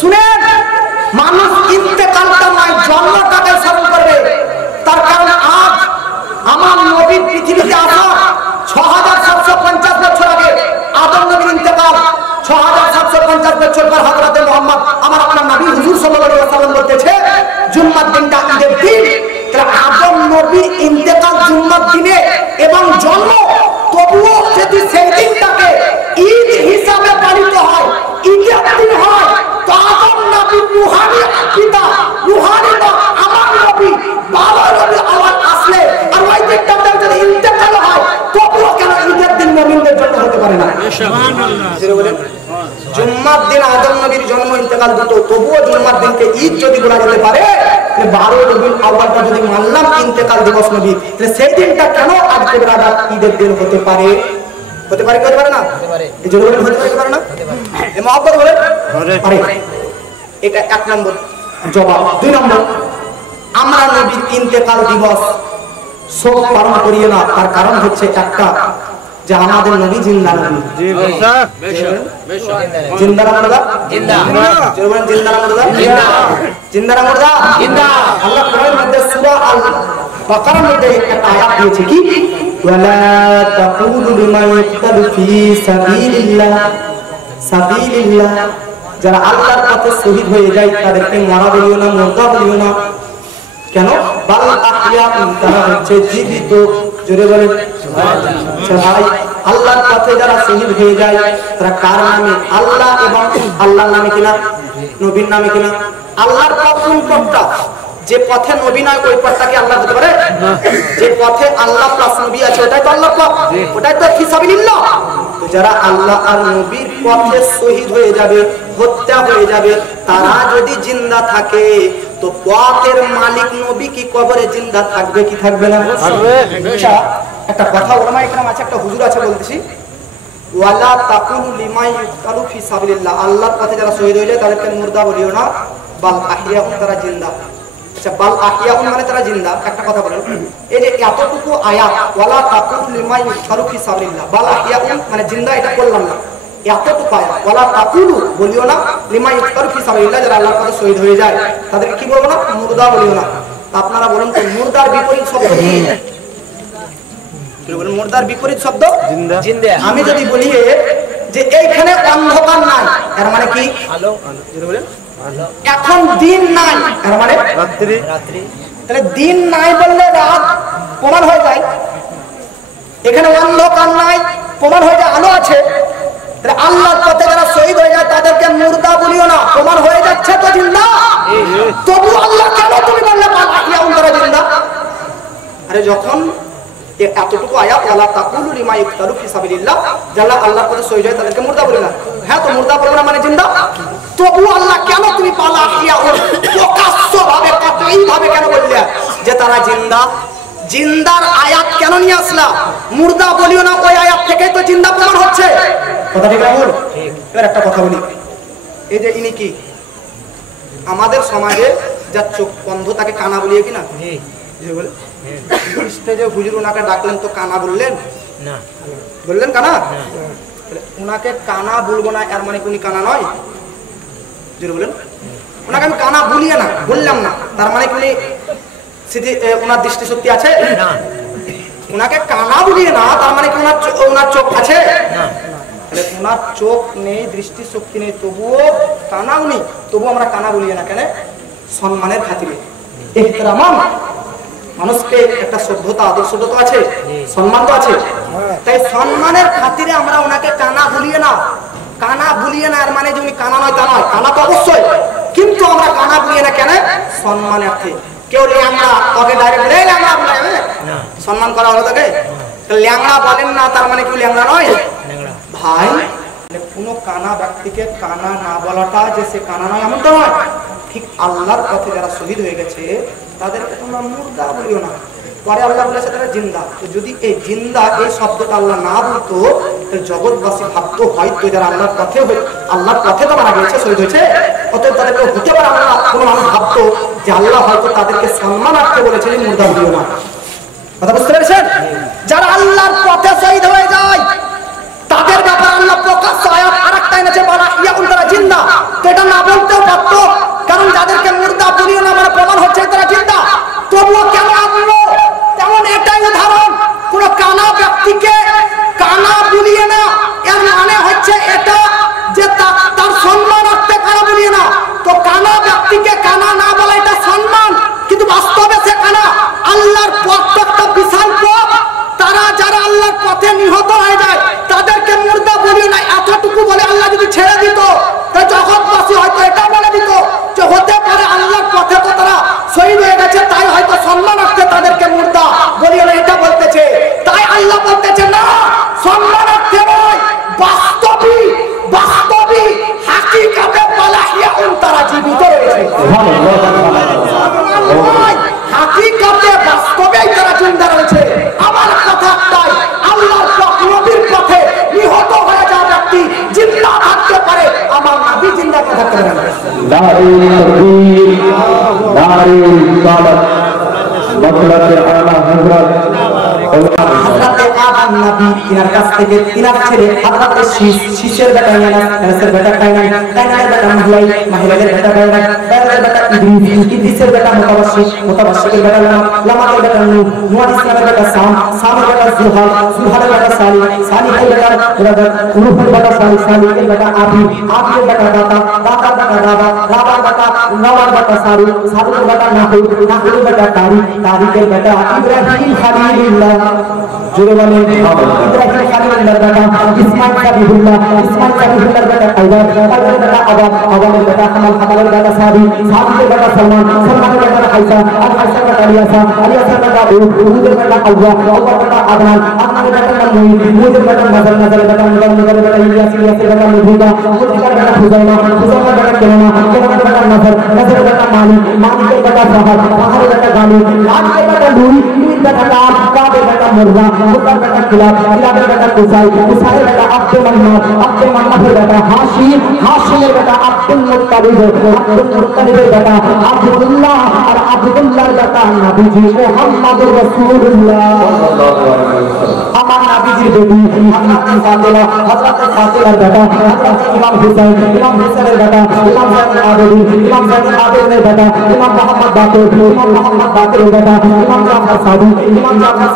শুনেন, মানুষ ইন্তেকালটা নয়, জন্মটাকে স্মরণ করবে। তার কারণ আজ আমার নবীর পৃথিবীতে আসা 6750 বছর আগে আদম নবীর ইন্তেকাল, 6750 বছর পর হযরতে মুহাম্মদ আমার আপনার নবী হুজুর সাল্লাল্লাহু আলাইহি ওয়াসাল্লাম বলতেছে জুম্মার দিনটা ঈদের দিন। তাহলে আদম নবীর ইন্তেকাল জুম্মার দিনে এবং জন্ম, তবুও যদি সেই দিনটাকে ঈদ হিসাবে পালিত হয়, ঈদের দিন হয়, তো আদম নবীর রূহানি পিতা, রূহানি আমার নবী, বাবা নবী আবার আসলে আর ওই দিনটাতে যদি ইন্তেকাল হয়, তবুও কেন ঈদের দিন মুমিনদের জন্য হতে পারে না? সুবহানাল্লাহ। জুম্মার দিন আদম নবীর জন্ম ইন্তেকাল দুটো, তবুও জুম্মার দিনকে ঈদ যদি বলা যেতে পারে, 12 রবিউল আউয়ালটা যদি মানলাম ইন্তেকাল দিবস নবী, তাহলে সেই দিনটা কেন আজকে ব্রাদার ঈদের দিন হতে পারে? হতে পারে কি হতে পারে না? এই জন্য বলেন হতে পারে কি পারে না? এই মহব্বত বলে পারে। এটা 1 নম্বর জবাব। 2 নম্বর, আমরা নবীর ইন্তেকাল দিবস শোক পালন করিয়ে না, তার কারণ হচ্ছে একটা, যে আমাদের নবী জিন্দা নবী। জি বেশক জিন্দা মুর্দা, জিন্দা জোরে জিন্দা মুর্দা, জিন্দা জিন্দা মুর্দা, জিন্দা। আল্লাহ কোরআনের মধ্যে সূরা আল বাকারার মধ্যে একটা আয়াত দিয়েছে কি, ওয়ালা তাকুলু লিমা ইউকতালু ফি সাবিলিল্লাহ, সাবিলিল্লাহ, যারা আল্লাহর পথে শহীদ হয়ে যায় তাদেরকে মারা বলিও না, মুর্দা বলিও না। কেন? বাল আহইয়া, তারা হচ্ছে জীবিত। জোরে বলেন সুবহানাল্লাহ। আল্লাহর পথে যারা শহীদ হয়ে যায় তারা কার নামে? আল্লাহ এবং আল্লাহর নামে কিনা, নবীর নামে কিনা? আল্লাহর পথ কোন পথটা? যে পথে নবী নয় ওই পথটাকে আল্লাহ হতে পারে? যে পথে আল্লাহ প্লাস নবী আছে ওটাই তো আল্লাহ পথ, ওটাই তো ফি সাবিলিল্লাহ। তো যারা আল্লাহ আর নবীর পথে শহীদ হয়ে যাবে, হত্যা হয়ে যাবে, তারা যদি জিন্দা থাকে, তো পথের মালিক নবী কি কবরে জিন্দা থাকবে কি থাকবে না? আচ্ছা, একটা কথা ওলামা ইকরাম আছে, একটা হুজুর আছে, বলতেছি, ওয়ালা তাকুলু লিমা ইউকতালু ফি সাবিলিল্লাহ, আল্লাহর পথে যারা শহীদ হয়ে যায় তাদেরকে মুর্দা বলিও না, বাল আহইয়াউন, তারা জিন্দা। আচ্ছা, বাল আহইয়াউন মানে তারা জিন্দা। একটা কথা বলেন, এই যে এতটুকু আয়াত ওয়ালা তাকুলু লিমা ইউকতালু ফি সাবিলিল্লাহ, বাল আহইয়াউন মানে জিন্দা, এটা বললাম না, এতটুকু আয়াত ওয়ালা তাকুলু বলিও না লিমা ইউকতালু ফি সাবিলিল্লাহ, যারা আল্লাহর পথে শহীদ হয়ে যায় তাদেরকে কি বলবো না? মুর্দা বলিও না। আপনারা বলেন তো মুর্দার বিপরীত শব্দ কি? মুর্দার বিপরীত শব্দ জিন্দা। আমি যদি বলি যে এইখানে অন্ধকার নাই, এর মানে কি? আলো। এখন দিন নাই, এর মানে রাত্রি। তাহলে দিন নাই বললে রাত প্রমাণ হয়ে যায়। এখানে অন্ধকার নাই প্রমাণ হয়ে যায় আলো আছে। তাহলে আল্লাহর পথে যারা শহীদ হয়ে যায় তাদেরকে মুর্দা বলিও না, প্রমাণ হয়ে যাচ্ছে তো জিন্দা। তবু আল্লাহ কেন তুমি বললে তারা জিন্দা? আরে যখন এতটুকু আয়াত ওয়ালা তাকুলু লিমা ইউকতালু ফি সাবিলিল্লাহ, যারা আল্লাহর পথে শহীদ হয় তাদেরকে মুর্দা বলে না। হ্যাঁ, তো মুর্দা বলবো না মানে জিন্দা। তবু আল্লাহ কেন তুমি পালা ইয়া প্রকাশ্যভাবে কতইভাবে কেন বললে যে তারা জিন্দা? জিন্দার আয়াত কেন নিয়ে আসলা? মুর্দা বলিও না, ওই আয়াত থেকে তো জিন্দা প্রমাণ হচ্ছে। কথা ঠিক রাখুন। এবার একটা কথা বলি, এই যে ইনি কি আমাদের সমাজে যার চোখ বন্ধ তাকে কানা বলিয়ে কিনা? বলে স্টেজে হুজুর ওনাকে ডাকলেন তো কানা বললেন না? বললেন কানা? ওনাকে কানা বলবো না এর মানে উনি কানা নয়? জোরে বলেন। ওনাকে আমি কানা বলিয়ে না বললাম না, তার মানে উনি ওনার দৃষ্টিশক্তি আছে না? ওনাকে কানা বলিয়ে না তার মানে কি ওনার চোখ আছে না? ওনার চোখ নেই, দৃষ্টিশক্তি নেই, তবুও কানা উনি, তবুও আমরা কানা বলিয়ে না কেন? সম্মানের খাতিরে, ইহতিরাম। মানুষকে একটা সভ্যতা আদর্শতা তো আছে, সম্মান তো আছে, তাই সম্মানের খাতিরে আমরা ওনাকে কানা ভুলিয়ে না। কানা ভুলিয়ে না এর মানে যে উনি কানা নয় তা নয়, কানা তো অবশ্যই, কিন্তু আমরা কানা ভুলিয়ে না কেন? সম্মানার্থে। কেউ আমরা তোকে ডাইরেক্ট বলে আমরা সম্মান করা হলো, তোকে ল্যাংড়া বলেন না, তার মানে কি ল্যাংড়া নয় ভাই? কোনো কানা ব্যক্তিকে কানা না বলাটা যে সে কানা নয় এমনটা নয়। ঠিক আল্লাহর পথে যারা শহীদ হয়ে গেছে তাদেরকে তোমরা মুর্দা বলিও না, পরে আল্লাহ বলেছে তারা জিন্দা। তো যদি এই জিন্দা এই শব্দটা আল্লাহ না বলতো জগৎবাসী ভাবতো হয়তো যারা আল্লাহর পথে তো মারা গেছে, শহীদ হয়েছে, অতএব তাদেরকে হতে পারে আমরা কোনো মানুষ ভাবতো যে আল্লাহ হয়তো তাদেরকে সম্মানার্থে বলেছে যে মুর্দা বলিও না। কথা বুঝতে পেরেছেন? যারা আল্লাহর পথে শহীদ হয়ে যায় তাদের ব্যাপারে আল্লাহ প্রকাশ্য আয়াত আরেকটা এনেছে, বলা ইয়াকুন তারা জিন্দা। তো এটা না বলতেও পারতো, কারণ যাদেরকে মুর্দা বলিও না মানে প্রমাণ হচ্ছে তারা জিন্দা। তবুও কেন আনলো? তেমন এটাই উদাহরণ, কোন কানা ব্যক্তিকে কানা বলিয়ে না এর মানে হচ্ছে এটা যে তার সম্মানার্থে কানা বলিয়ে না। তো কানা ব্যক্তিকে কানা না বলা এটা সম্মান, কিন্তু বাস্তবে সে কানা। আল্লাহর পথটা একটা বিশাল পথ, তারা যারা আল্লাহর পথে নিহত হয়ে যায় তাদেরকে মুর্দা বলিও না এতটুকু বলে আল্লাহ যদি ছেড়ে দিত তাই জগৎবাসী হয়তো এটা বলে দিত যে হতে পারে আল্লাহর পথে তো তারা শহীদ হয়ে গেছে, তাই হয়তো সম্মানার্থে তাদেরকে মুর্দা বলিও না এটা বলতেছে। তাই আল্লাহ বলতেছে না, সম্মানার্থে নয়, বাস্তবি হাকিকাতে বালাহিয়াউন তারা জীবিত রয়েছে। হাকিকাতে বাস্তবেই তারা জিন্দা রয়েছে। আমার কথা একটাই, আল্লাহর পথ নবীর পথে নিহত হয়ে যাওয়া ব্যক্তি জিন্দা থাকতে পারে, আমার নবী জিন্দা থাকতে পারে। নারে তাকবীর, নারে রিসালাত, মাসলাকে আলা হযরত হযরতে আদম নবী তিনার কাছ থেকে তিনার ছেলে হযরতে শীষের বেটা ইয়ানাসের বেটা কায়নান, কায়নানের বেটা মাহিলাদের বেটা কায়নান, কায়নানের বেটা ইদ্রিসের বেটা মুতাওয়াসসিকের বেটা লামাতের বেটা নূহ, নূহ ইসলামের বেটা সামের বেটা জুহালের বেটা সালিহের বেটা নূহের বেটা সালিহের বেটা আবির বেটা দাতার বেটা রাবার বেটা নওয়ার বেটা সারুর বেটা নাহুর বেটা তারিকের বেটা ইব্রাহিম খালিলুল্লাহ, জোরে বলেন ইব্রাহিম খালিলুল্লাহর বেটা ইসমাইল সাবিহুল্লাহর বেটা কাইদার বেটা আবাদের বেটা হামালের বেটা সাদিকের বেটা সালমানের বেটা হাইসার বেটা আলিয়াসার বেটা উহুদের বেটা আল্লাহর বেটা আদনানের বেটা মুইদের বেটা নাজারের বেটা মুদারের বেটা ইলিয়াসের বেটা মুদিকা বেটা হুজাইমার বেটা কেনানের বেটা নাজারের বেটা মালিকের বেটা ফাহারের বেটা গালি বেটা নুরির বেটা কাবের বেটা মুররা বেটা কিলাবের বেটা কুসাইয়ের বেটা আব্দুল মান্নাফের বেটা হাশিমের বেটা আব্দুল মুত্তালিবের বেটা আব্দুল্লাহ আর আব্দুল্লাহর বেটা নবীজি মুহাম্মদুর রাসূলুল্লাহ সাল্লাল্লাহু আলাইহি ওয়াসাল্লাম। আমার নবীজির বেটি হযরত ফাতিমার বেটা হযরত ইমাম হুসাইনের বেটা ইমাম জাইনুল আবেদিনের বেটা ইমাম মুহাম্মদ বাকিরের বেটা ইমাম জাফর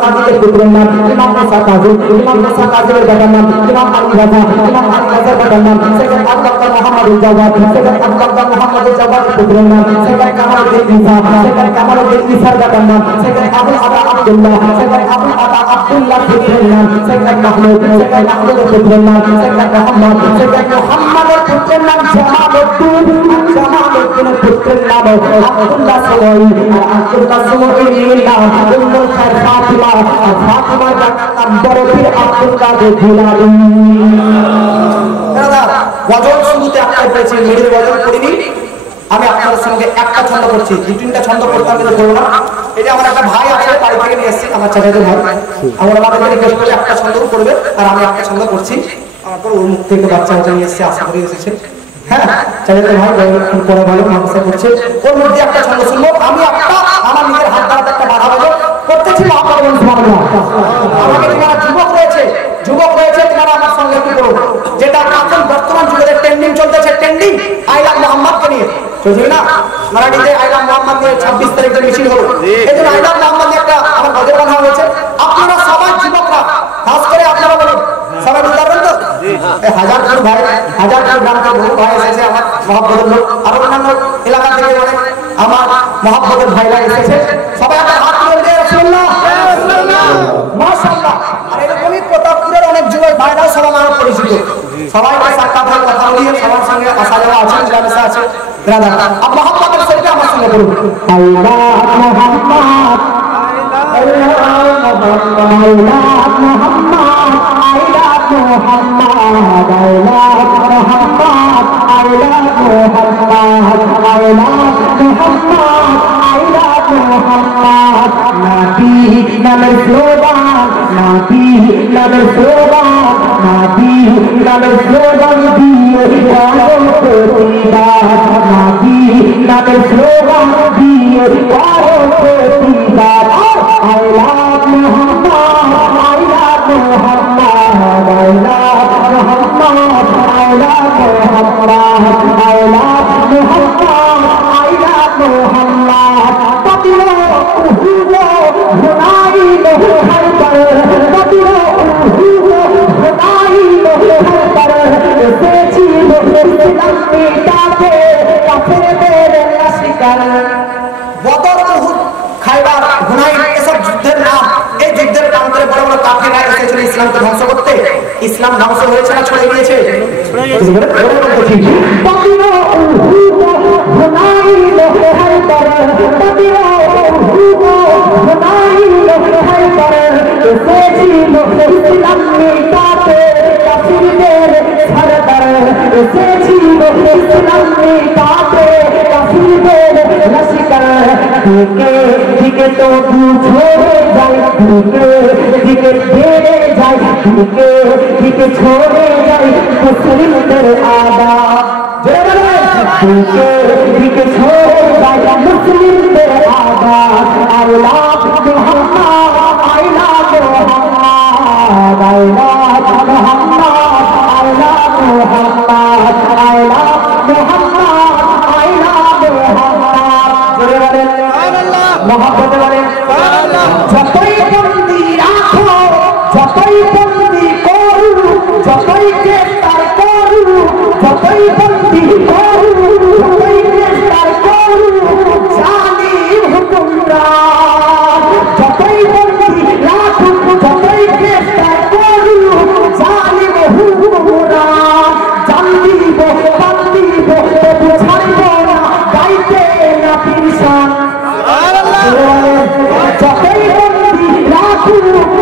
সাদিকের পুত্রের নাম ইমাম মুসা কাজিমের বেটার নাম ইমাম আলী রাজার বেটার নাম সেকেন্ড আব্দুল্লাহ মুহাম্মদুল জাওয়াদের পুত্রের নাম সেকেন্ড কামালউদ্দিন ঈসার বেটার নাম সেকেন্ড আবুল আদা আব্দুল্লাহ সেকেন্ড আবুল আদা আব্দুল্লাহ পুত্রের নাম সেকেন্ড মাহমুদের পুত্রের নাম সেকেন্ড মুহাম্মদের পুত্রের নাম জামালউদ্দিনের পুত্রের নাম আব্দুল্লাহ সুমাইর নাম উম্মুল খায়র ফাতিমার নাম বরফির আব্দুল্লাহ জিলানী। দাদা ওয়াজল শুরুতে একটা পড়েছি, মিডিল ওয়াজল পড়িনি। আমি আপনাদের সঙ্গে একটা ছন্দ করছি, দুই তিনটা ছন্দ করতাম কিন্তু করবো না। এটা আমার একটা ভাই আছে, বাড়ি থেকে নিয়ে এসেছি, আমার চাচাদের ভাই। আমার আমাদেরকে রিকোয়েস্ট করে একটা ছন্দ করবে, আর আমি একটা ছন্দ করছি। আমার পর ওর মুখ থেকে বাচ্চা হতে নিয়ে এসেছে, আশা করি এসেছে। হ্যাঁ, চাচাদের ভাই পরে ভালো মাংসা করছে, ওর মধ্যে একটা ছন্দ শুনবো। আমি একটা আমার নিজের হাত দ্বারা একটা বাধা বাজো করতেছি। আমাকে যারা যুবক রয়েছে তারা আমার সঙ্গে কি করো, যেটা এখন বর্তমান যুগের ট্রেন্ডিং চলতেছে, ট্রেন্ডিং আই লাভ মোহাম্মদকে নিয়ে চলছে না। মারাঠিতে আই লাভ মোহাম্মদ নিয়ে 26 তারিখে মিছিল হলো, এই জন্য আই লাভ মোহাম্মদ নিয়ে একটা আমার গজল বানানো হয়েছে। আপনারা সবাই যুবকরা, খাস করে আপনারা বলুন, সবাই বুঝতে পারবেন তো? হাজারপুর গ্রাম থেকে বহু ভাই এসেছে, আমার মহব্বতের লোক, আর অন্যান্য এলাকা থেকে অনেক আমার মহব্বতের ভাইরা এসেছে। সবাই আমার হাত তুলে দিয়ে রাসূলুল্লাহ মাশাআল্লাহ। আর এরকমই প্রতাপপুরের অনেক যুবক ভাইরাও সব আমার পরিচিত, সবাইকে সাক্ষাৎ হয়ে কথা বলি, সবার সঙ্গে আসা যাওয়া আছে, মেলামেশা আছে। ব্রাদার আর মহব্বতের সাথে আমার সঙ্গে বলুন, আল্লাহ মুহাম্মদ ইসলাম ধ্বংস হয়েছে না ছড়িয়ে গিয়েছে? तो छोड़े जाए मुस्लिम आदा छोड़े जाए मुस्लिम आदा अल्लाह मोहम्मद अल्लाह मोहम्मद अल्लाह मोहम्मद अल्लाह मोहम्मद अल्लाह मोहम्मद अल्लाह मोहम्मद मोहब्बत वाले जतई बंदी राखो जतई बंदी करू जतई ग्रेफ्तार करू जतई बंदी करू जतई ग्रेफ्तार करू जालिम हुकुमरान जतई बंदी राखो जतई ग्रेफ्तार करू जालिम हुकुमरान जान দিব তবু ছাড়ব না গাইতে না পিরসান যতই বন্দি রাখু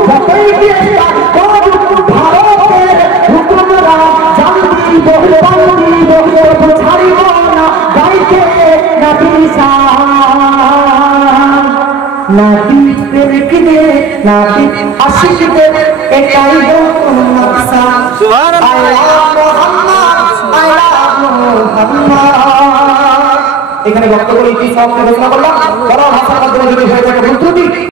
যতই গ্রেফতার করু ভারতের হুকুমরা জান দিব তবু ছাড়ব না গাইতে না পিরসান নাতি প্রেমিকদের নাতি আশিকদের এটাই নকশা সুবহানাল্লাহ এখানে বক্তব্য ইতি সব ঘোষণা করলাম বড় ভাষার মাধ্যমে যদি হয়ে থাকে ভুল ত্রুটি